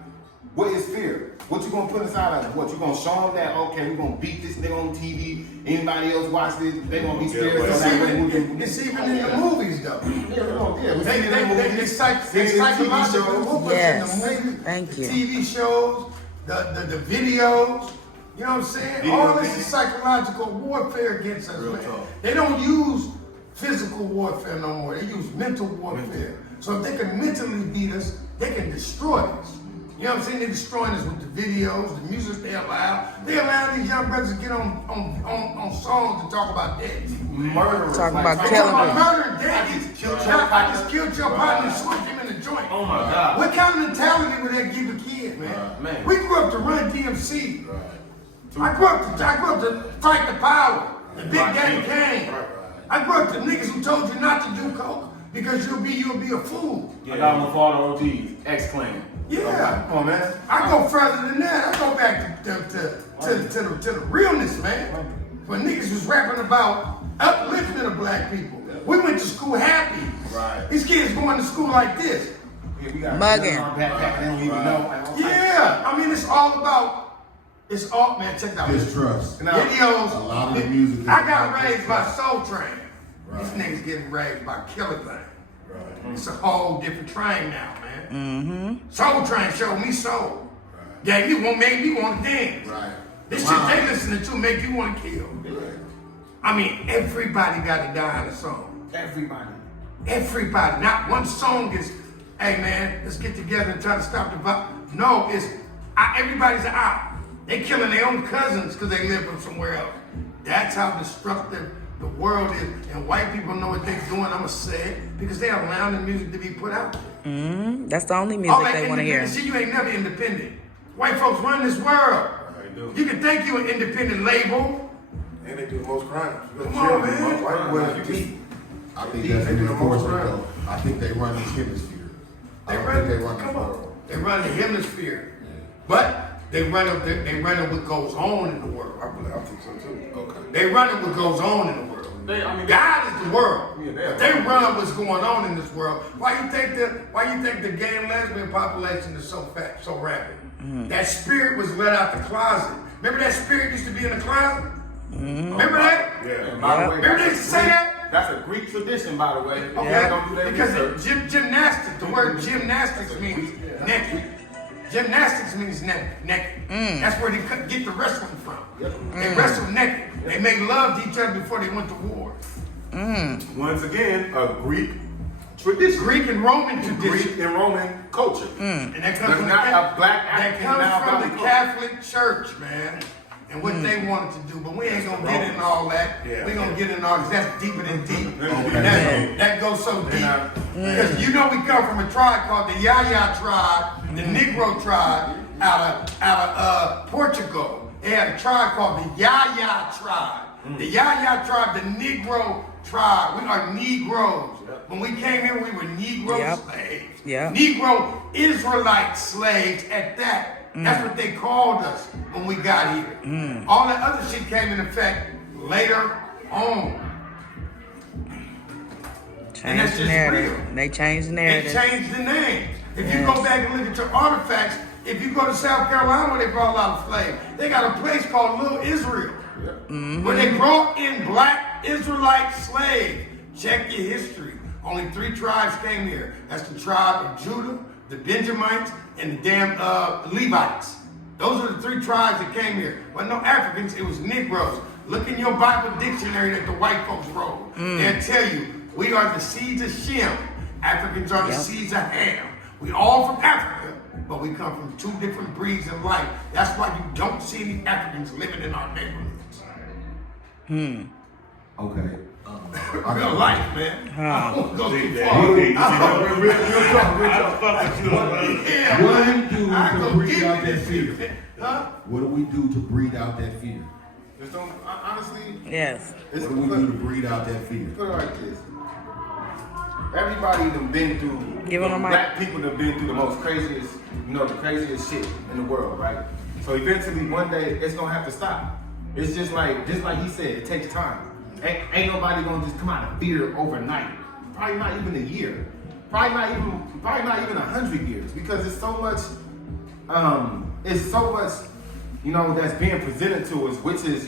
what is fear? What you gonna put inside of them? What you gonna show them that, okay, we're gonna beat this nigga on TV, anybody else watch this, they gonna be scared. So that way we can- It's even in the movies though. Yeah, we see it in the They movies. psychological movements Yes. in the movies, Thank the you. TV shows, the videos. You know what I'm saying? All this is psychological warfare against us, man. talk. They don't use physical warfare no more. They use mental warfare. So if they can mentally beat us, they can destroy us. You know what I'm saying? They're destroying us with the videos, the music they allow. They allow these young brothers to get on songs and talk about that. Murderers. Talking like, about They killing talk them. about murdering I daddies. just killed your Not, I partner. just killed your partner and switched him in the joint. Oh my God. What kind of mentality would that give a kid, man? Man. We grew up to run DMC. I grew up to fight the power. The big gang came. I grew up to niggas who told you not to do coke because you'll be a fool. I got my father OGs, X-Clan. Yeah. Come on, man. I go further than that. I go back to the realness, man. When niggas was rapping about uplifting of black people. We went to school happy. Right. These kids going to school like this. Yeah, we got Mugging. backpack, they don't even know. Yeah. I mean, it's all man, check it out. Distrust. Videos. A lot of the music is I got about raised by distrust. Soul Train. Right. These niggas getting raised by Killer Thing. Right. It's a whole different train now, man. Soul Train showed me soul. Yeah, made me want to dance. Right. This Wow. shit they listening to make you want to kill. I mean, everybody got to die in a song. Everybody. Everybody. Not one song is, hey man, let's get together and try to stop the violence. No, everybody's out. They killing their own cousins because they live from somewhere else. That's how destructive the world is. And white people know what they're doing, I'm going to say it, because they are allowing the music to be put out there. That's the only music All that they want to hear. independent shit, you ain't never independent. White folks run this world. You can think you an independent label. And they do the most crimes. You go to Come jail, on, man. white boys, you beat. I think that's They do the most unfortunate crimes. though. I think they run this hemisphere. I don't think they run this come world. on. They run the hemisphere. But they run what goes on in the world. I think so too. Okay. They run what goes on in the world. God is the world. But they run what's going on in this world. Why you think the gay and lesbian population is so fat, so rapid? That spirit was let out the closet. Remember that spirit used to be in the closet? Remember that? Yeah. By the way, Remember they used to say that? That's a Greek tradition, by the way. Okay, Yeah. don't do that Because research. gymnastics, the word gymnastics means naked. Gymnastics means naked. That's where they get the wrestling from. They wrestle naked. They make love to each other before they went to war. Once again, a Greek tradition. Greek and Roman tradition. Greek and Roman culture. And that comes That's from not the, a black that African comes now from the about Catholic Church, man. And what they wanted to do, but we ain't gonna get into all that. Yeah. We gonna get into all this. That's deeper than deep. Okay. That goes so deep. Because you know we come from a tribe called the Yaya tribe, the Negro tribe, out of Portugal. They had a tribe called the Yaya tribe. The Yaya tribe, the Negro tribe. We are Negroes. When we came here, we were Negro slaves. Yep. Negro Israelite slaves at that. That's what they called us when we got here. All that other shit came in effect later on. And that's Change the just narrative. real. They changed the They narrative. changed the name. If you go back and look at your artifacts, if you go to South Carolina where they brought a lot of slaves, they got a place called Little Israel, where they brought in black Israelite slaves. Check your history. Only 3 tribes came here. That's the tribe of Judah, the Benjamites, and the damn Levites. Those are the 3 tribes that came here. Well, no Africans, it was Negroes. Look in your Bible dictionary that the white folks wrote. They'll tell you, we are the seeds of Shem. Africans are the seeds of Ham. We all from Africa, but we come from 2 different breeds of life. That's why you don't see any Africans living in our neighborhoods. Okay. Real life, man. I won't go too Yeah, far. you Yeah, What do we do I to go breed deep out in that this fear? shit. Huh? What do we do to breed out that fear? Just don't, honestly, Yes. it's What do we do to breed out that fear? Put it like this. Everybody done been through, Give 'em a mic. black people done been through the most craziest, the craziest shit in the world, right? So eventually one day it's gonna have to stop. It's just like he said, it takes time. Ain't nobody gonna just come out of fear overnight. Probably not even a year. Probably not even 100 years, because it's so much, that's being presented to us, which is,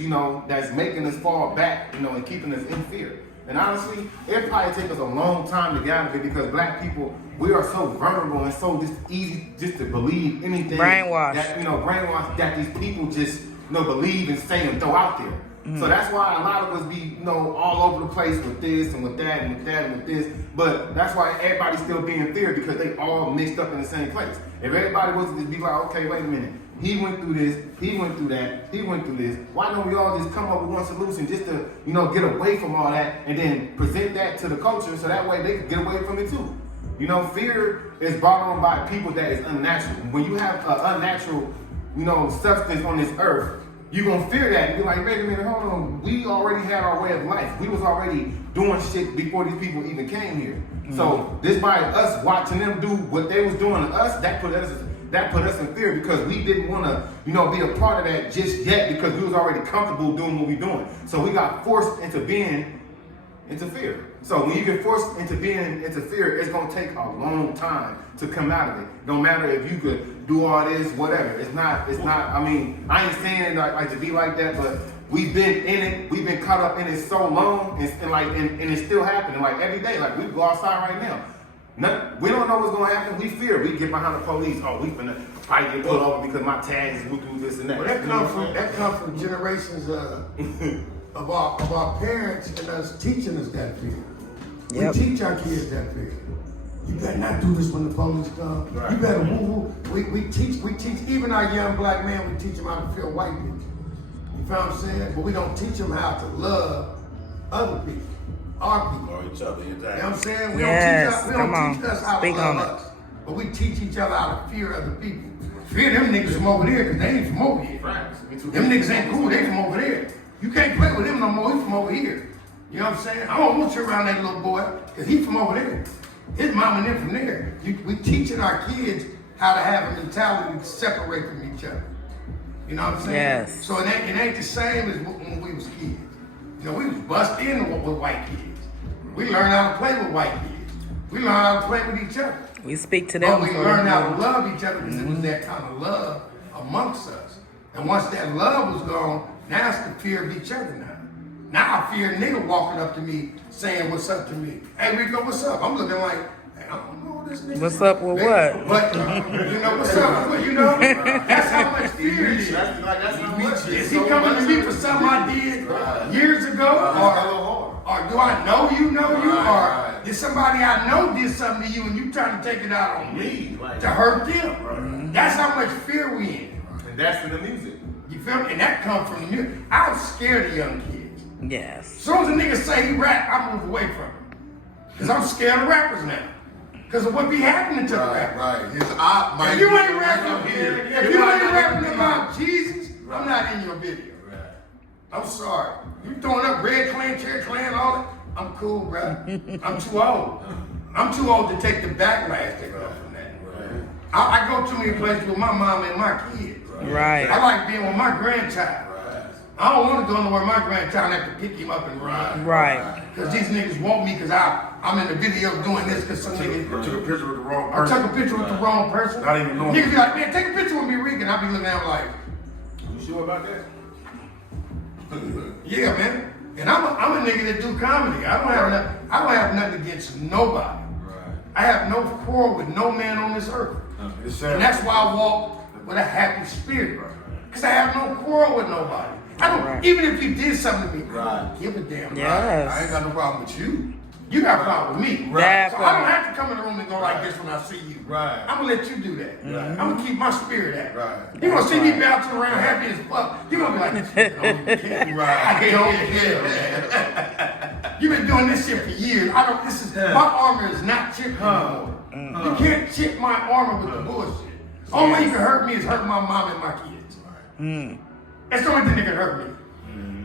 that's making us fall back, and keeping us in fear. And honestly, it probably take us a long time to get out of it, because black people, we are so vulnerable and so just easy just to believe anything. Brainwashed. That, brainwashed that these people just, believe and say and throw out there. So that's why a lot of us be, all over the place with this and with that and with that and with this. But that's why everybody's still being feared, because they all mixed up in the same place. If everybody was to just be like, okay, wait a minute. He went through this, he went through that, he went through this. Why don't we all just come up with one solution just to, get away from all that and then present that to the culture so that way they can get away from it too. Fear is brought on by people that is unnatural. When you have an unnatural, substance on this earth, you're gonna fear that and be like, wait a minute, hold on. We already had our way of life. We was already doing shit before these people even came here. So this by us watching them do what they was doing to us, that put us in fear, because we didn't want to, be a part of that just yet, because we was already comfortable doing what we doing. So we got forced into being into fear. So when you get forced into being into fear, it's gonna take a long time to come out of it. No matter if you could do all this, whatever. It's not, I mean, I ain't saying it like to be like that, but we've been in it, we've been caught up in it so long, and it's still happening, like every day. Like we go outside right now. We don't know what's gonna happen. We fear. We get behind the police. Oh, we finna probably get pulled over because my tags is through this and that. Well, that comes from generations of our parents and us teaching us that fear. Yep. We teach our kids that fear. You better not do this when the police come. Right. You better woo-woo. We teach even our young black men, we teach them how to fear white people. You feel what I'm saying? But we don't teach them how to love other people, our people. Or each other, exactly. You know what I'm saying? We Yes, don't come on. teach us how Speak to love on it. us. But we teach each other how to fear other people. Fear them niggas from over there, because they ain't from over here. Them niggas ain't cool, they from over there. You can't play with him no more, he from over here. You know what I'm saying? I don't want you around that little boy, because he from over there. His mom and them from there. We teaching our kids how to have a mentality to separate from each other. You know what I'm saying? Yes. So it ain't the same as when we was kids. We was bust in with white kids. We learned how to play with white kids. We learned how to play with each other. We speak to them. But we learned how to love each other, because it was that kind of love amongst us. And once that love was gone, now it's the fear of each other now. Now I fear a nigga walking up to me saying what's up to me. Hey Ricco, what's up? I'm looking like, hey, I don't know this nigga. What's up with what? But you know what's up? But you know, that's how much fear it is. That's how much. Is he coming to me for something I did years ago, or do I know you, or did somebody I know did something to you and you trying to take it out on me to hurt them? That's how much fear we in. And that's in the music. You feel me? And that comes from the music. I was scared of young kids. Yes. As soon as a nigga say he rap, I move away from him. Because I'm scared of rappers now. Because of what be happening to the rappers. Right. His eye might If you be ain't rapping, if you ain't rapping about Jesus, I'm not in your video. I'm sorry. You throwing up Red Clan, Cherry Clan, all that. I'm cool, bro. I'm too old. I'm too old to take the backlash that comes from that. I go too many places with my mom and my kids. Right. I like being with my grandchild. I don't want to go nowhere my grandchild have to pick him up and run. Right. Because these niggas want me because I'm in the video doing this because some niggas. I took a picture with the wrong I person. took a picture with the wrong person. Not even knowing. Niggas be like, man, take a picture with me, Rick. And I be looking at him like, You sure about that? yeah, man. And I'm a nigga that do comedy. I don't have nothing against nobody. I have no quarrel with no man on this earth. It's sad. And that's why I walk with a happy spirit. Because I have no quarrel with nobody. I don't, even if you did something to me, I don't give a damn. Yes. I ain't got no problem with you. You got a problem with me. That So part. I don't have to come in the room and go like this when I see you. Right. I'm going to let you do that. I'm going to keep my spirit at. Right. You're going to see me bouncing around happy as fuck. You're going to be like, this shit don't even care. I don't care, man. You've been doing this shit for years. My armor is not chipped anymore. You can't chip my armor with the bullshit. Only way you can hurt me is hurt my mom and my kids. That's the only thing that can hurt me.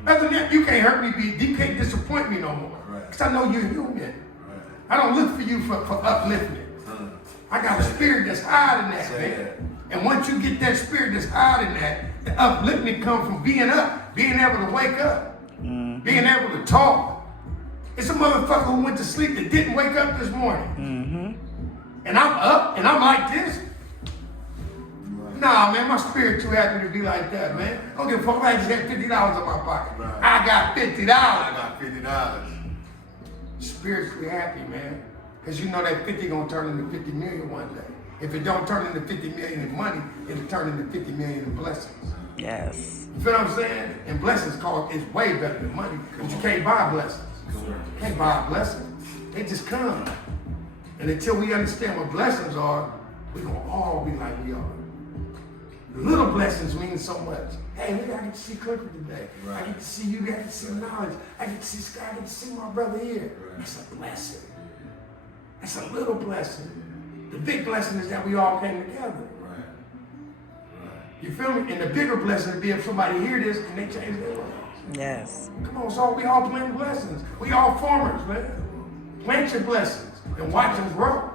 Other than that, you can't hurt me, you can't disappoint me no more. Because I know you're human. I don't look for you for upliftment. I got a spirit that's higher than that, man. And once you get that spirit that's higher than that, the upliftment comes from being up, being able to wake up, being able to talk. It's a motherfucker who went to sleep that didn't wake up this morning. And I'm up and I'm like this. Nah, man, my spirit too happy to be like that, man. I don't give a fuck if I just had $50 in my pocket. I got $50. I got $50. Spiritually happy, man. Because you know that 50 gonna turn into 50 million one day. If it don't turn into 50 million in money, it'll turn into 50 million in blessings. Yes. You feel what I'm saying? And blessings is way better than money, but you can't buy blessings. You can't buy blessings. They just come. And until we understand what blessings are, we're gonna all be like we are. The little blessings mean so much. Hey, look, I get to see Clifford today. I get to see you, I get to see knowledge. I get to see Scott, I get to see my brother here. That's a blessing. That's a little blessing. The big blessing is that we all came together. You feel me? And the bigger blessing would be if somebody hear this and they change their lives. Yes. Come on, so we all plant blessings. We all farmers, man. Plant your blessings and watch them grow.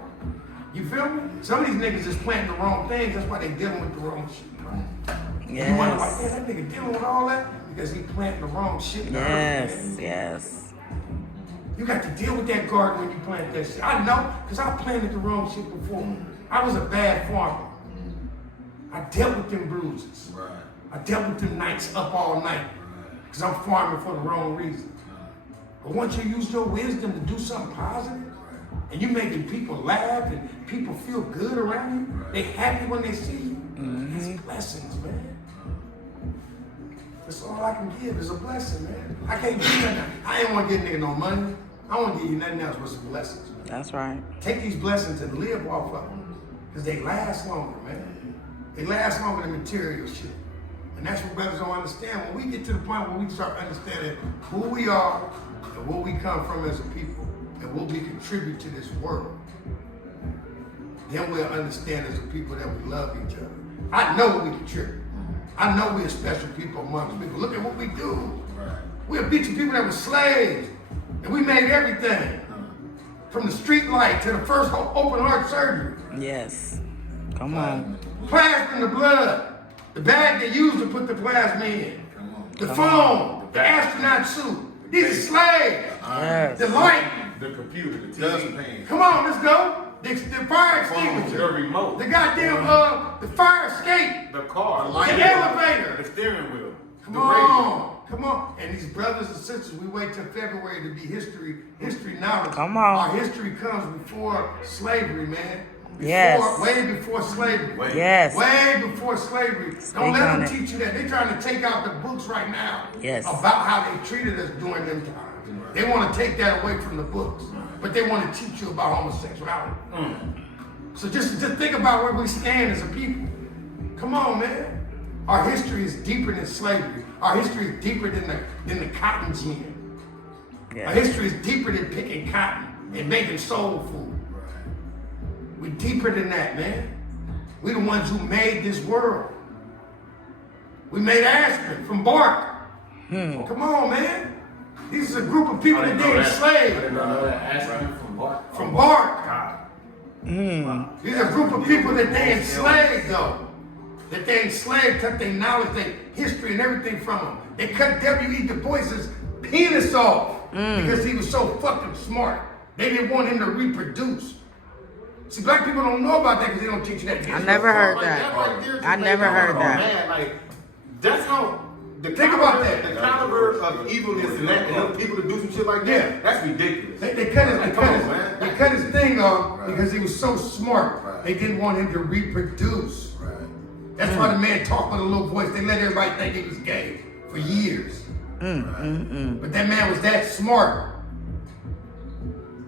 You feel me? Some of these niggas is planting the wrong things. That's why they dealing with the wrong shit, right? Yes. You wonder why, that nigga dealing with all that? Because he planting the wrong shit. Yes. Yes. You got to deal with that garden when you plant that shit. I know, because I planted the wrong shit before. I was a bad farmer. I dealt with them bruises. I dealt with them nights up all night. Because I'm farming for the wrong reasons. But once you use your wisdom to do something positive, and you making people laugh and people feel good around you, they happy when they see you. That's blessings, man. That's all I can give is a blessing, man. I can't give nothing. I ain't want to give nigga no money. I want to give you nothing else but some blessings. That's right. Take these blessings and live off of them. Because they last longer, man. They last longer than material shit. And that's what brothers don't understand. When we get to the point where we start understanding who we are and where we come from as a people and what we contribute to this world, then we'll understand as a people that we love each other. I know what we contribute. I know we're special people amongst people. Look at what we do. We're beaching people that were slaves. And we made everything. From the street light to the first open heart surgery. Yes. Come on. Plasma in the blood. The bag they used to put the plasma in. The phone. The astronaut suit. These are slaves. Yes. The light. The computer, the Dust TV, pan. Come on, let's go. The fire extinguisher. the remote, The goddamn, the fire escape. the car, The elevator. the steering wheel, Come the radio. on. Come on. And these brothers and sisters, we wait till February to be history knowledge. Come on. Our history comes before slavery, man. Yes. Way before slavery. Yes. Way before slavery. Speak Don't let on them it. teach you that. They're trying to take out the books right now. Yes. About how they treated us during them times. They want to take that away from the books. But they want to teach you about homosexuality. So just think about where we stand as a people. Come on, man. Our history is deeper than slavery. Our history is deeper than the cotton gin. Yes. Our history is deeper than picking cotton and making soul food. We're deeper than that, man. We the ones who made this world. We made aspirin from bark. Come on, man. This is a group of people that they enslaved. From bark. These are a group of people that they enslaved, though. That they enslaved, cut their knowledge, their history, and everything from them. They cut W.E. Du Bois's penis off because he was so fucking smart. They didn't want him to reproduce. See, black people don't know about that because they don't teach that. I never heard Like, that. right there just I made never me heard go, that. Man, like, that's how. Think about that. The caliber of evilness and that, and people to do some shit like that, Yeah. that's ridiculous. They cut his thing off Right. because he was so smart. Right. They didn't want him to reproduce. Right. That's why the man talked with a little voice. They let everybody think he was gay for years. But that man was that smart.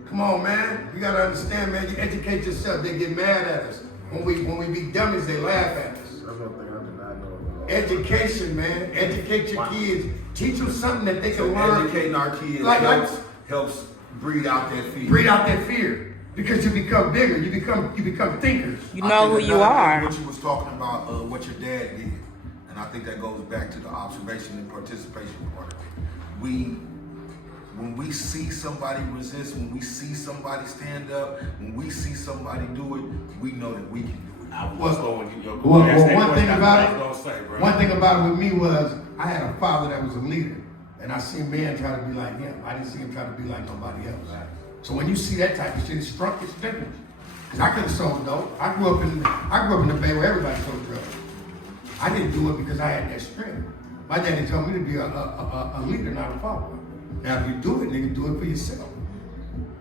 Come on, man. You gotta understand, man. You educate yourself. They get mad at us. When we be dummies, they laugh at us. That's one thing I did not know about. Education, man. Educate your kids. Teach them something that they can learn. Educating our kids Like- helps breed out that fear. Breed out that fear. Because you become bigger. You become thinkers. You know who you are. What you was talking about, what your dad did, and I think that goes back to the observation and participation part of it. When we see somebody resist, when we see somebody stand up, when we see somebody do it, we know that we can do it. One thing about it, one thing about it with me was I had a father that was a leader, and I seen men try to be like him. I didn't see him try to be like nobody else. So when you see that type of shit, it's different. Cause I could have sold dope. I grew up in the Bay where everybody sold drugs. I didn't do it because I had that strength. My daddy told me to be a leader, not a follower. Now if you do it, nigga, do it for yourself.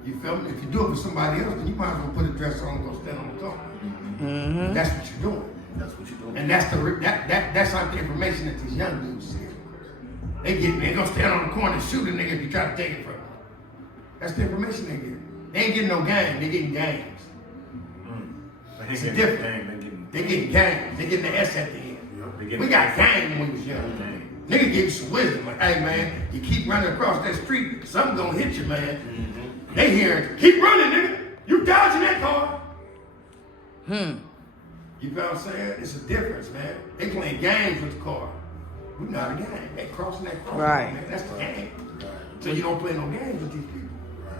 You feel me? If you do it for somebody else, then you might as well put a dress on and go stand on the top. That's what you're doing. That's what you're doing. And that's not the information that these young dudes see. They gonna stand on the corner and shoot a nigga if you try to take it from them. That's the information they get. They ain't getting no game, they getting games. It's different. They getting games. They getting the S at the end. We got game when we was young. Nigga give you some wisdom, like, hey man, you keep running across that street, something gonna hit you, man. They hearing, keep running, nigga. You dodging that car. You feel what I'm saying? It's a difference, man. They playing games with the car. We not a game. They crossing that cross. Right. Man. That's the game. So you don't play no games with these people.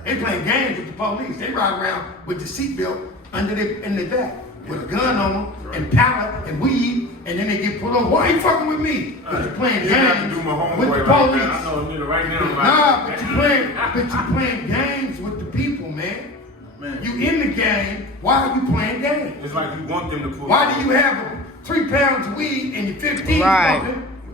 They playing games with the police. They ride around with the seatbelt in their back with a gun on them and pallet and weed, and then they get pulled over. Why you fucking with me? Because you're playing games with the police. I know a nigga right now. Nah, but you playing games with the people, man. You in the game. Why are you playing games? It's like you want them to pull. Why do you have 3 pounds of weed and you're 15 Right.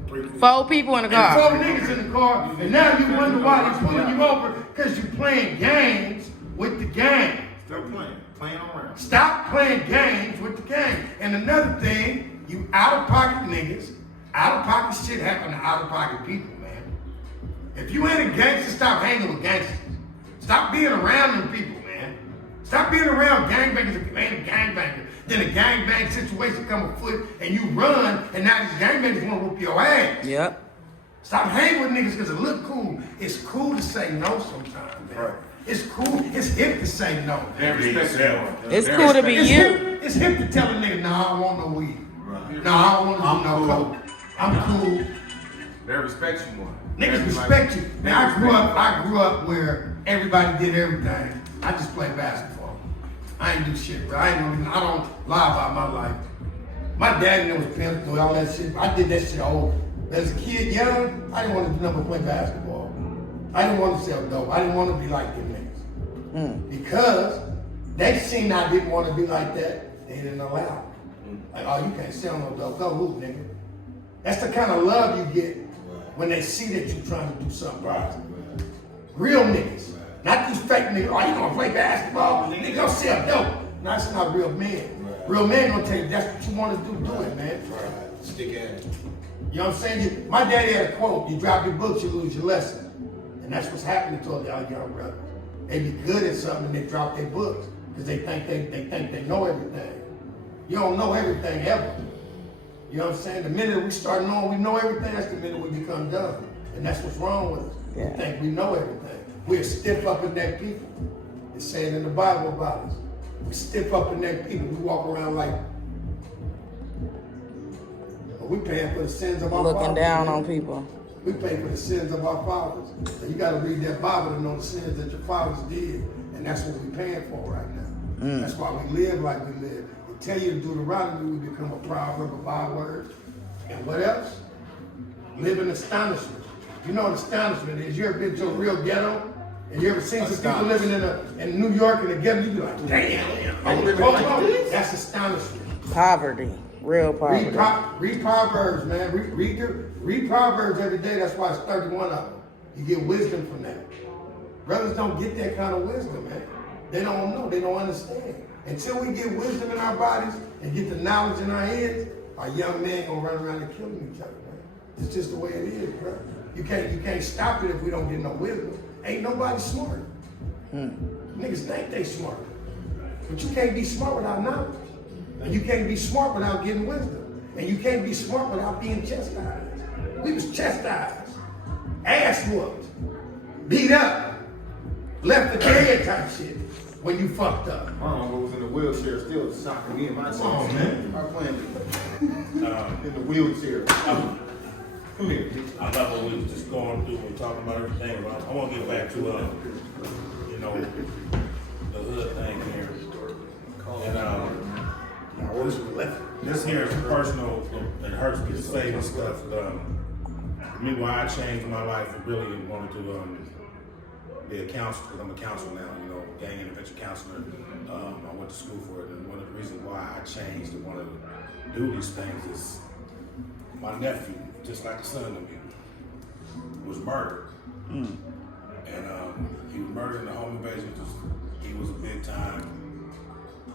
smoking, 4 people in the and car. 4 niggas in the car, and now you wonder why they're pulling you over because you're playing games with the gang. Stop playing. Playing around. Stop playing games with the gang. And another thing, you out-of-pocket niggas, out-of-pocket shit happen to out-of-pocket people, man. If you ain't a gangster, stop hanging with gangsters. Stop being around them people, man. Stop being around gangbangers if you ain't a gangbanger. Then a gangbang situation come afoot and you run, and now these gangbangers want to whoop your ass. Yep. Stop hanging with niggas because it look cool. It's cool to say no sometimes, man. Right. It's cool. It's hip to say no. It's cool to be It's you. hip, it's hip to tell a nigga, nah, I don't want no weed. Right. Nah, I don't want to do no cool. coke. I'm cool. They respect you more. Niggas respect you. Now I grew up where everybody did everything. I just played basketball. I ain't do shit, bro. I don't lie about my life. My dad knew was pimp, do all that shit. I did that shit old. As a kid, young, I didn't want to do nothing but play basketball. I didn't want to sell dope. I didn't want to be like them niggas. Because they seen I didn't want to be like that, they didn't allow it. Like, oh, you can't sell no dope. Go hoop, nigga. That's the kind of love you get when they see that you're trying to do something right. Real niggas. Not these fake niggas, oh, you gonna play basketball? Nigga gonna sell dope. No, that's not real men. Real men gonna tell you that's what you wanna do it, man. Stick at it. You know what I'm saying? My daddy had a quote, you drop your books, you lose your lesson. And that's what's happening to all y'all young brothers. They be good at something and they drop their books because they think they know everything. You don't know everything ever. You know what I'm saying? The minute we start knowing we know everything, that's the minute we become dumb. And that's what's wrong with us. We think we know everything. We're stiff upper neck people. It's saying in the Bible about us. We're stiff upper neck people. We walk around like, we paying for the sins of our fathers. Looking down on people. We pay for the sins of our fathers. And you got to read that Bible to know the sins that your fathers did. And that's what we're paying for right now. That's why we live like we live. They tell you to do the right, we become a proverb, a byword. And what else? Live in astonishment. You know what astonishment is? You ever been to a real ghetto? And you ever seen some people living in New York in a ghetto? You be like, damn, I'm living like this? That's astonishment. Poverty. Real poverty. Read Proverbs, man. Read Proverbs every day. That's why it's 31 of them. You get wisdom from that. Brothers don't get that kind of wisdom, man. They don't know. They don't understand. Until we get wisdom in our bodies and get the knowledge in our heads, our young men gonna run around and killing each other, man. It's just the way it is, bro. You can't stop it if we don't get no wisdom. Ain't nobody smart. Niggas think they smart. But you can't be smart without knowledge. And you can't be smart without getting wisdom. And you can't be smart without being chastised. We was chastised, ass whooped, beat up, left for dead type shit when you fucked up. My uncle was in the wheelchair still shocking me in my chest. Oh, man. I playing in the wheelchair. Come here. I love what we was just going through and talking about everything. But I want to get back to, you know, the hood thing here. And this here is personal. It hurts me to say this stuff. For me, why I changed my life and really wanted to be a counselor, because I'm a counselor now. You know, gang intervention counselor. I went to school for it, and one of the reasons why I changed and wanted to do these things is my nephew, just like a son to me, was murdered. And he was murdered in a home invasion. He was a big time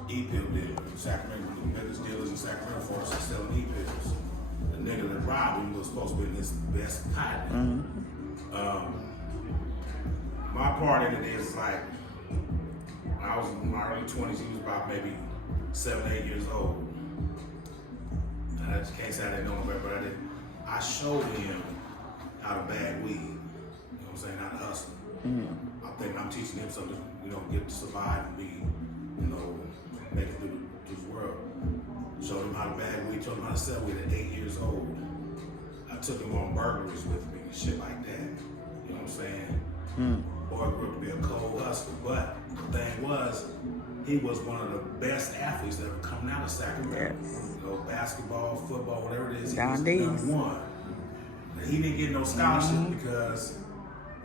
E-pill dealer in Sacramento, one of the biggest dealers in Sacramento for us selling E-pills. The nigga that robbed him was supposed to be his best partner. My part in it is like, when I was in my early 20s, he was about maybe 7, 8 years old. And I just can't say I didn't know him better, but I showed him how to bag weed. You know what I'm saying? How to hustle. I think I'm teaching him something, you know, get to survive and be, you know, make it through this world. Showed him how to bag weed, told him how to sell weed at 8 years old. I took him on burglaries with me and shit like that. You know what I'm saying? Boy grew up to be a cold hustler, but the thing was, he was one of the best athletes that ever come out of Sacramento. You know, basketball, football, whatever it is, he was number one. And he didn't get no scholarship because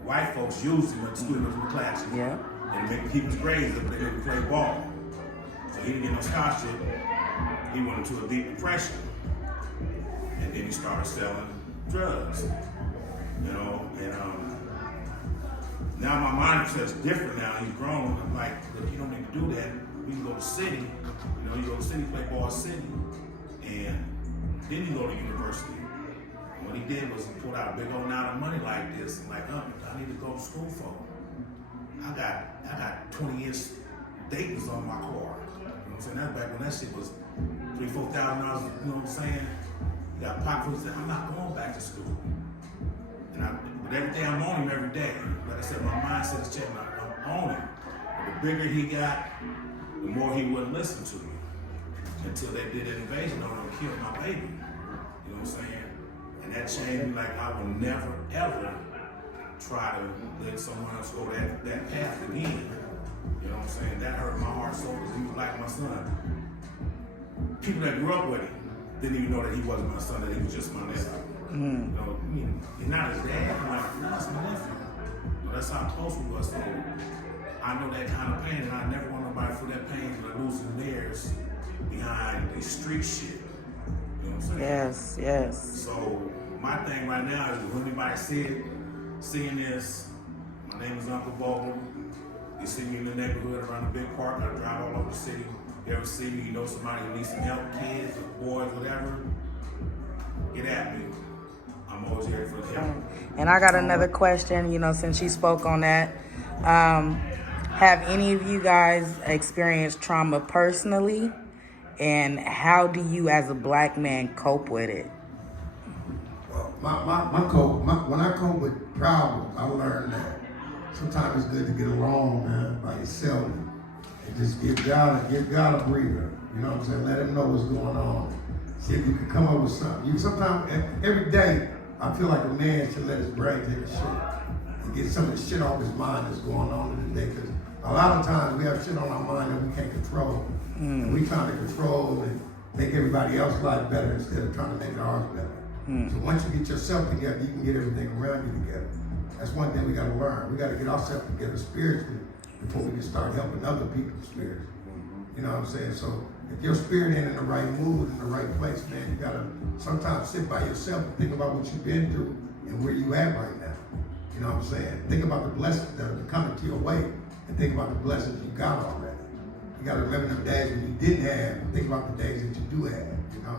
white folks used him at the school of classes. And he was raised up, but they didn't play ball. So he didn't get no scholarship. He went into a deep depression. And then he started selling drugs. You know, and now my mindset is different now. He's grown. I'm like, look, you don't need to do that. We can go to city. You know, you go to city, play ball city. And then you go to university. And what he did was he pulled out a big old amount of money like this. And like, I need to go to school for. I got 20 years Dayton's on my car. You know what I'm saying? That's back when that shit was $3,000, $4,000, you know what I'm saying? You got pocket said, I'm not going back to school. But every day I'm on him every day. Like I said, my mindset is changing. I'm on him. But the bigger he got, the more he wouldn't listen to me. Until they did an invasion on him and killed my baby. You know what I'm saying? And that changed me. Like, I would never, ever try to let someone else go that path again. You know what I'm saying? That hurt my heart so because he was like my son. People that grew up with him didn't even know that he wasn't my son, that he was just my nephew. You know, he's not his dad. I'm like, no, that's my nephew. But that's how close we were. So I know that kind of pain, and I never want nobody for that pain to losing theirs behind the street shit. You know what I'm saying? Yes. So my thing right now is when anybody seeing this, my name is Uncle BoBo. You see me in the neighborhood around the big park. I drive all over the city. You ever see me, you know somebody who needs some help, kids or boys, whatever, get at me. I'm always here for the help. And I got another question, you know, since you spoke on that. Have any of you guys experienced trauma personally? And how do you as a black man cope with it? Well, when I cope with problems, I learned that sometimes it's good to get along, man, by yourself and just give God a breather. You know what I'm saying? Let him know what's going on. See if you can come up with something. Sometimes every day I feel like a man should let his brain take a shit and get some of the shit off his mind that's going on in the day. Because a lot of times we have shit on our mind that we can't control. And we trying to control and make everybody else's life better instead of trying to make ours better. So once you get yourself together, you can get everything around you together. That's one thing we got to learn. We got to get ourselves together spiritually before we can start helping other people spiritually. You know what I'm saying? So if your spirit ain't in the right mood, in the right place, man, you got to sometimes sit by yourself and think about what you've been through and where you at right now. You know what I'm saying? Think about the blessings that are coming to your way and think about the blessings you got already. You got to remember the days when you didn't have and think about the days that you do have, you know,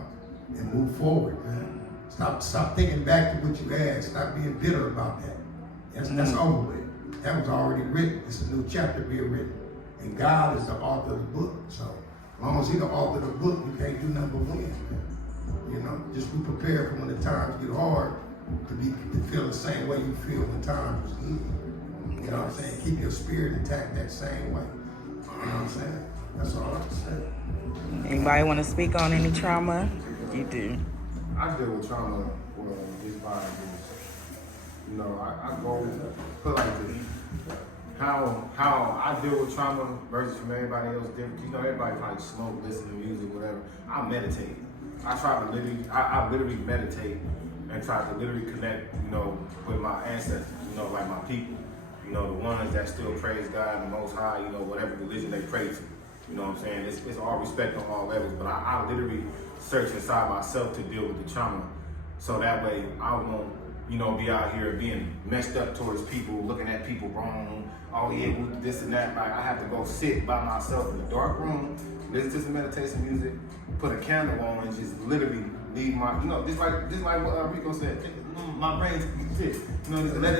and move forward, man. Stop thinking back to what you had. Stop being bitter about that. That's over with. That was already written. It's a new chapter being written. And God is the author of the book. So as long as he's the author of the book, you can't do nothing but win, man. You know, just be prepared for when the times get hard to feel the same way you feel when times was good. You know what I'm saying? Keep your spirit intact that same way. You know what I'm saying? That's all I have to say. Anybody want to speak on any trauma? You do. I deal with trauma with his body. You know, I go put like this. How I deal with trauma versus from everybody else different. You know, everybody probably smoke, listen to music, whatever. I meditate. I literally meditate and try to literally connect, you know, with my ancestors, you know, like my people. You know, the ones that still praise God, the Most High, you know, whatever religion they pray to. You know what I'm saying? It's all respect on all levels, but I literally search inside myself to deal with the trauma. So that way I won't, you know, be out here being messed up towards people, looking at people wrong, oh yeah, this and that. Like I have to go sit by myself in the dark room, listen to some meditation music, put a candle on and just literally leave my, you know, just like what Ricco said, my brain's sick. You know, just let it,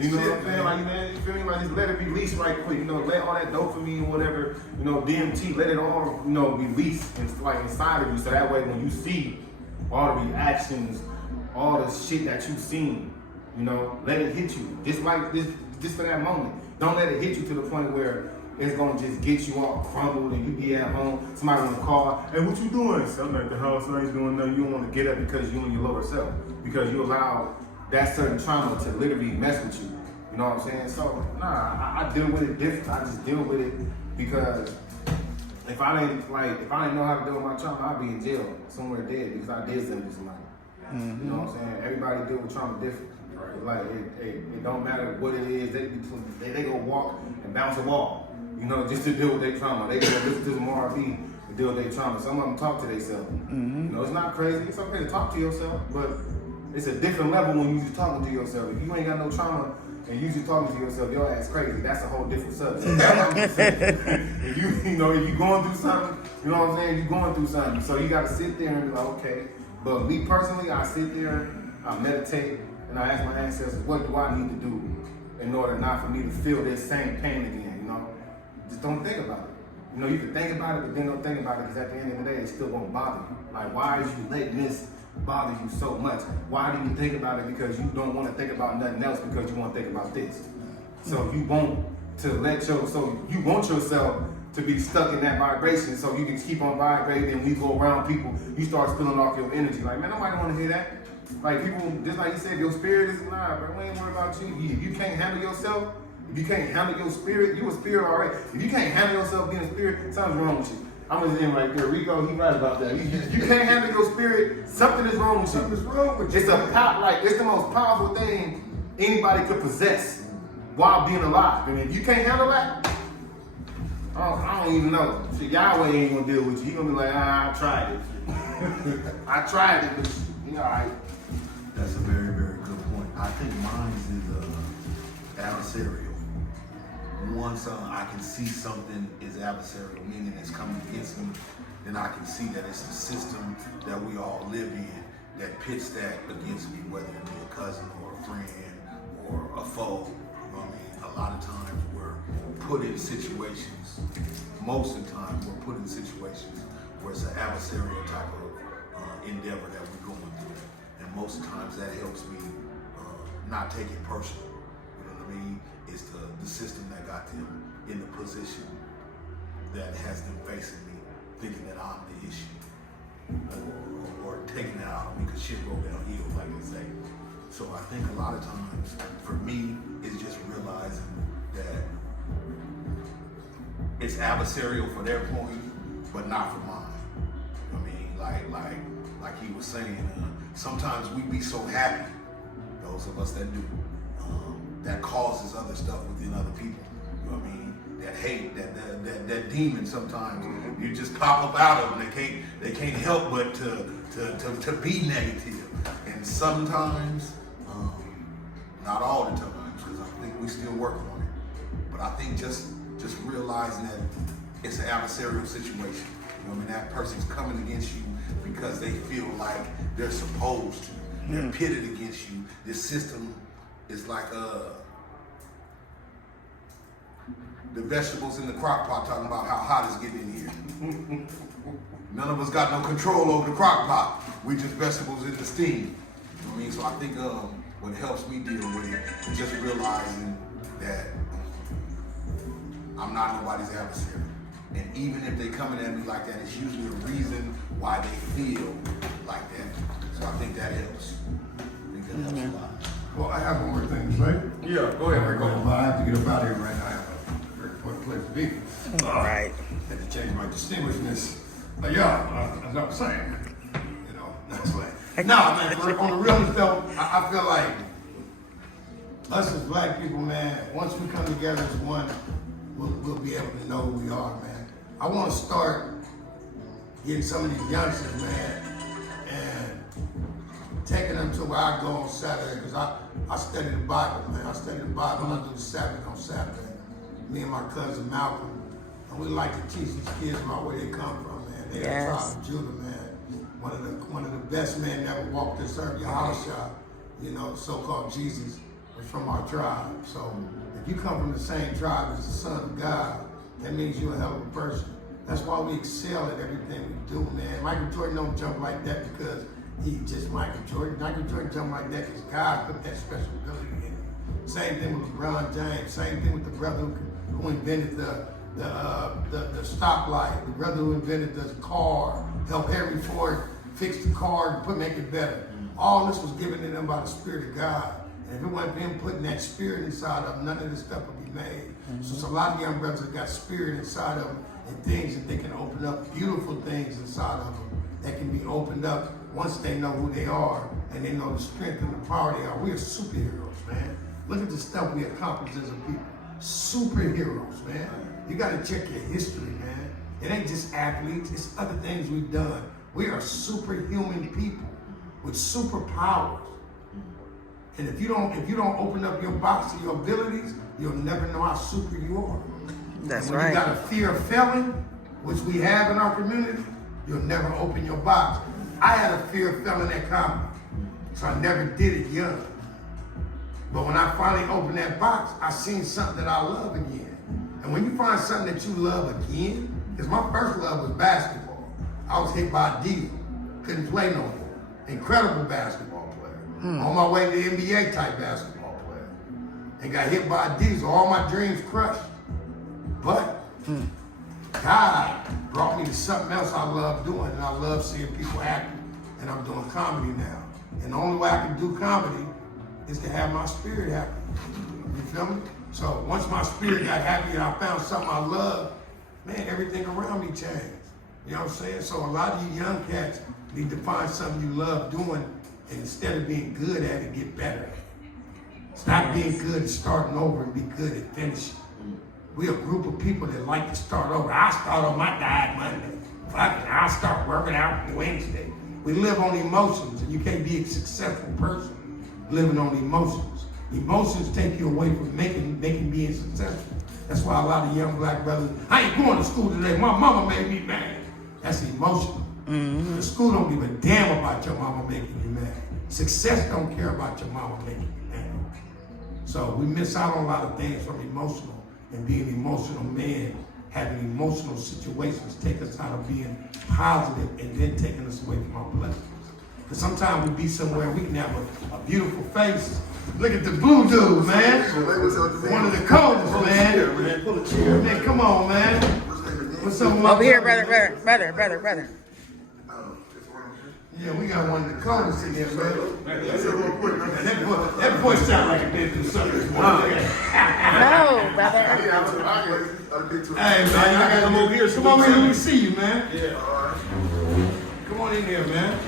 you know what I'm saying? Like, man, you feel me? Like, just let it release right quick. You know, let all that dopamine, whatever, you know, DMT, let it all, you know, release and like inside of you. So that way, when you see all the reactions, all the shit that you've seen, you know, let it hit you. Just like this, just for that moment. Don't let it hit you to the point where it's gonna just get you all crumbled and you be at home, somebody wanna call, hey, what you doing? So I'm at the house, I ain't doing nothing. You don't wanna get up because you and your lower self. Because you allow that certain trauma to literally mess with you. You know what I'm saying? So, nah, I deal with it different. I just deal with it because if I didn't know how to deal with my trauma, I'd be in jail somewhere dead because I did something to somebody. You know what I'm saying? Everybody deal with trauma different. Right? Like, it don't matter what it is, they go walk and bounce a wall. You know, just to deal with their trauma. They go listen to some R&B to deal with their trauma. Some of them talk to themselves. You know, it's not crazy. It's okay to talk to yourself, but it's a different level when you just talking to yourself. If you ain't got no trauma and you just talking to yourself, your ass crazy. That's a whole different subject. That's what I'm just saying. If you know, if you going through something, you know what I'm saying? You're going through something. So you got to sit there and be like, okay. But me personally, I sit there, I meditate, and I ask my ancestors, what do I need to do in order not for me to feel this same pain again, you know? Just don't think about it. You know, you can think about it, but then don't think about it because at the end of the day, it still won't bother you. Like, why is you letting this bother you so much? Why do you think about it? Because you don't want to think about nothing else because you want to think about this. So you want yourself to be stuck in that vibration so you can keep on vibrating, and when you go around people, you start spilling off your energy. Like, man, nobody want to hear that. Like, people, just like you said, your spirit is alive, bro. We ain't worried about you. If you can't handle yourself, if you can't handle your spirit, you a spirit already. If you can't handle yourself being a spirit, something's wrong with you. I'm gonna end right there. Ricco, he right about that. You can't handle your spirit, something is wrong with you. Something's wrong with you. It's it's the most powerful thing anybody could possess while being alive. And if you can't handle that, I don't even know. Shit, Yahweh ain't gonna deal with you. He gonna be like, I tried it. I tried it, but you know, all right. That's a very, very good point. I think mine is adversarial. Once I can see something is adversarial, meaning it's coming against me, then I can see that it's the system that we all live in that pits that against me, whether it be a cousin or a friend or a foe. You know what I mean? A lot of times we're put in situations, most of the time we're put in situations where it's an adversarial type of endeavor that we're going through. And most of the times that helps me not take it personal. You know what I mean? It's the system that got them in the position that has them facing me, thinking that I'm the issue, or taking that out of me because shit roll downhill, like they say. So I think a lot of times, for me, it's just realizing that it's adversarial for their point, but not for mine. I mean, like he was saying, sometimes we be so happy, those of us that do, that causes other stuff within other people. You know what I mean? That hate, that demon. Sometimes you just pop up out of them. They can't help but to be negative. And sometimes, not all the times, because I think we still working on it. But I think just realizing that it's an adversarial situation. You know what I mean? That person's coming against you because they feel like they're supposed to. They're pitted against you. This system is like the vegetables in the crock pot, talking about how hot it's getting in here. None of us got no control over the crock pot. We just vegetables in the steam. You know what I mean? So I think what helps me deal with it is just realizing that I'm not nobody's adversary. And even if they coming at me like that, it's usually a reason why they feel like that. So I think that helps. I think that helps a lot. Well, I have one more thing to say. Yeah, go ahead, Ricco. I have to get up out of here right now. I have a very important place to be. All right. Had to change my distinguishedness. As I was saying, that's right. No, man, on the realest though, I feel like us as black people, man, once we come together as one, we'll be able to know who we are, man. I want to start getting some of these youngsters, man, and taking them to where I go on Saturday, because I study the Bible, man. I study the Bible, and I do the Sabbath on Saturday. Me and my cousin Malcolm, and we like to teach these kids about where they come from, man. They the tribe of Judah, man. One of the best men that ever walked this earth, Yahushua, so-called Jesus, was from our tribe. So if you come from the same tribe as the Son of God, that means you're a hell of a person. That's why we excel at everything we do, man. Michael Jordan don't jump like that because he just Michael Jordan. Michael Jordan jump like that because God put that special ability in him. Same thing with LeBron James. Same thing with the brother who invented the stoplight. The brother who invented the car, helped Henry Ford fix the car and make it better. All this was given to them by the Spirit of God. And if it wasn't for him putting that spirit inside of them, none of this stuff would be made. So it's a lot of young brothers that got spirit inside of them and things that they can open up, beautiful things inside of them that can be opened up once they know who they are and they know the strength and the power they are. We are superheroes, man. Look at the stuff we accomplish as a people. Superheroes, man. You gotta check your history, man. It ain't just athletes, it's other things we've done. We are superhuman people with superpowers. And if you don't open up your box to your abilities, you'll never know how super you are. That's when right. you got a fear of failing, which we have in our community, you'll never open your box. I had a fear of failing at comedy, so I never did it young. But when I finally opened that box, I seen something that I love again. And when you find something that you love again, because my first love was basketball. I was hit by a diesel, couldn't play no more. Incredible basketball player. On my way to NBA type basketball player. And got hit by a diesel, all my dreams crushed. But God brought me to something else I love doing, and I love seeing people happy. And I'm doing comedy now. And the only way I can do comedy is to have my spirit happy. You feel me? So once my spirit got happy and I found something I love, man, everything around me changed. You know what I'm saying? So a lot of you young cats need to find something you love doing, and instead of being good at it, get better at it. Stop being good at starting over and be good at finishing. We're a group of people that like to start over. I start on my diet Monday. Fuck it, I'll start working out Wednesday. we live on emotions, and you can't be a successful person living on emotions. Emotions take you away from making being successful. That's why a lot of young black brothers, I ain't going to school today, my mama made me mad. That's emotional. The school don't give a damn about your mama making you mad. Success don't care about your mama making you mad. So we miss out on a lot of things from emotional, and being emotional men, having emotional situations take us out of being positive and then taking us away from our blessings. Because sometimes we be somewhere we can have a beautiful face. Look at the blue dude, man. One of the coldest, man. Pull a chair. Man, come on, man. What's up, Over here, brother. Yeah, we got one of the coldest in here, man. That voice sound like a bit through something. No, brother. Hey, man, I gotta come over here. Come on in, let me see you, man. Yeah. Come on in here, man.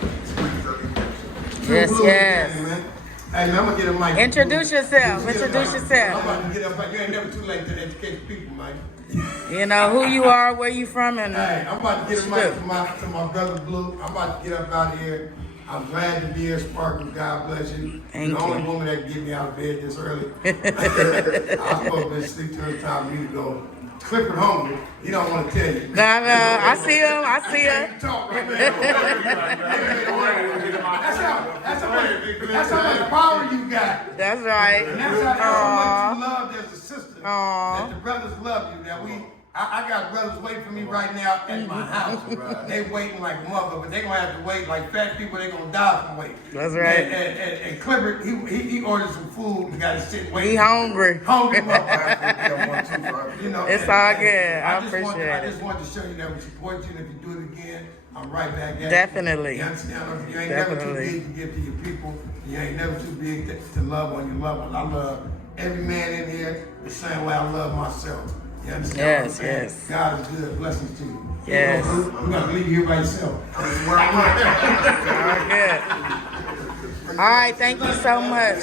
Yes, yes. Man. Hey, man, I'm gonna get a mic. Introduce yourself. I'm about to get up. You ain't never too late to educate people, Mike. You know who you are, where you from, and hey, I'm about to get a mic to my brother Blue. I'm about to get up out of here. I'm glad to be here, Sparkle. God bless you. Thank the only you. woman that can get me out of bed this early. I was supposed to sleep till it's time for me to go. Clifford hungry. He don't want to tell you. no, I see him. Talk right there. That's how much power you got. That's right. And that's how much you love as a sister. Aww. That the brothers love you. That I got brothers waiting for me right now at my house. They waiting like mother, but they gonna have to wait like fat people. They gonna die from waiting. That's right. And Clifford, he ordered some food. He got to sit and wait. He hungry. Hungry motherfucker. You know, It's all good. I appreciate I it. just wanted to show you that we support you. And if you do it again, I'm right back at you. Definitely. You understand? You ain't never too big to give to your people. You ain't never too big to love on your loved ones. I love every man in here the same way I love myself. You understand? Yes, what I'm saying? yes. God is good. Blessings to you. Yes. We're gonna leave you here by yourself. All good. All right, thank you so much.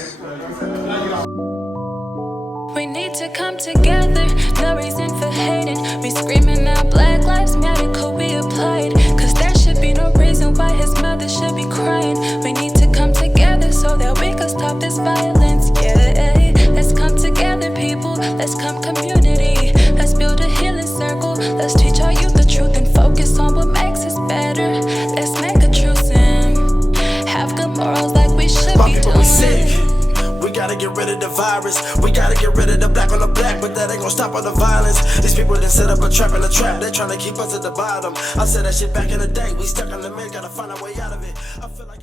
We need to come together, no reason for hating. We screaming out Black Lives Matter, could we applied? Cause there should be no reason why his mother should be crying. We need to come together so that we can stop this violence, yeah. Let's come together, people, let's come community. Let's build a healing circle, let's teach our youth the truth and focus on what makes us better. Let's make a truce and have good morals like we should be doing. We gotta get rid of the virus. We gotta get rid of the black on the black, but that ain't gonna stop all the violence. These people done set up a trap in a trap. They tryna keep us at the bottom. I said that shit back in the day. We stuck in the mid, gotta find a way out of it. I feel like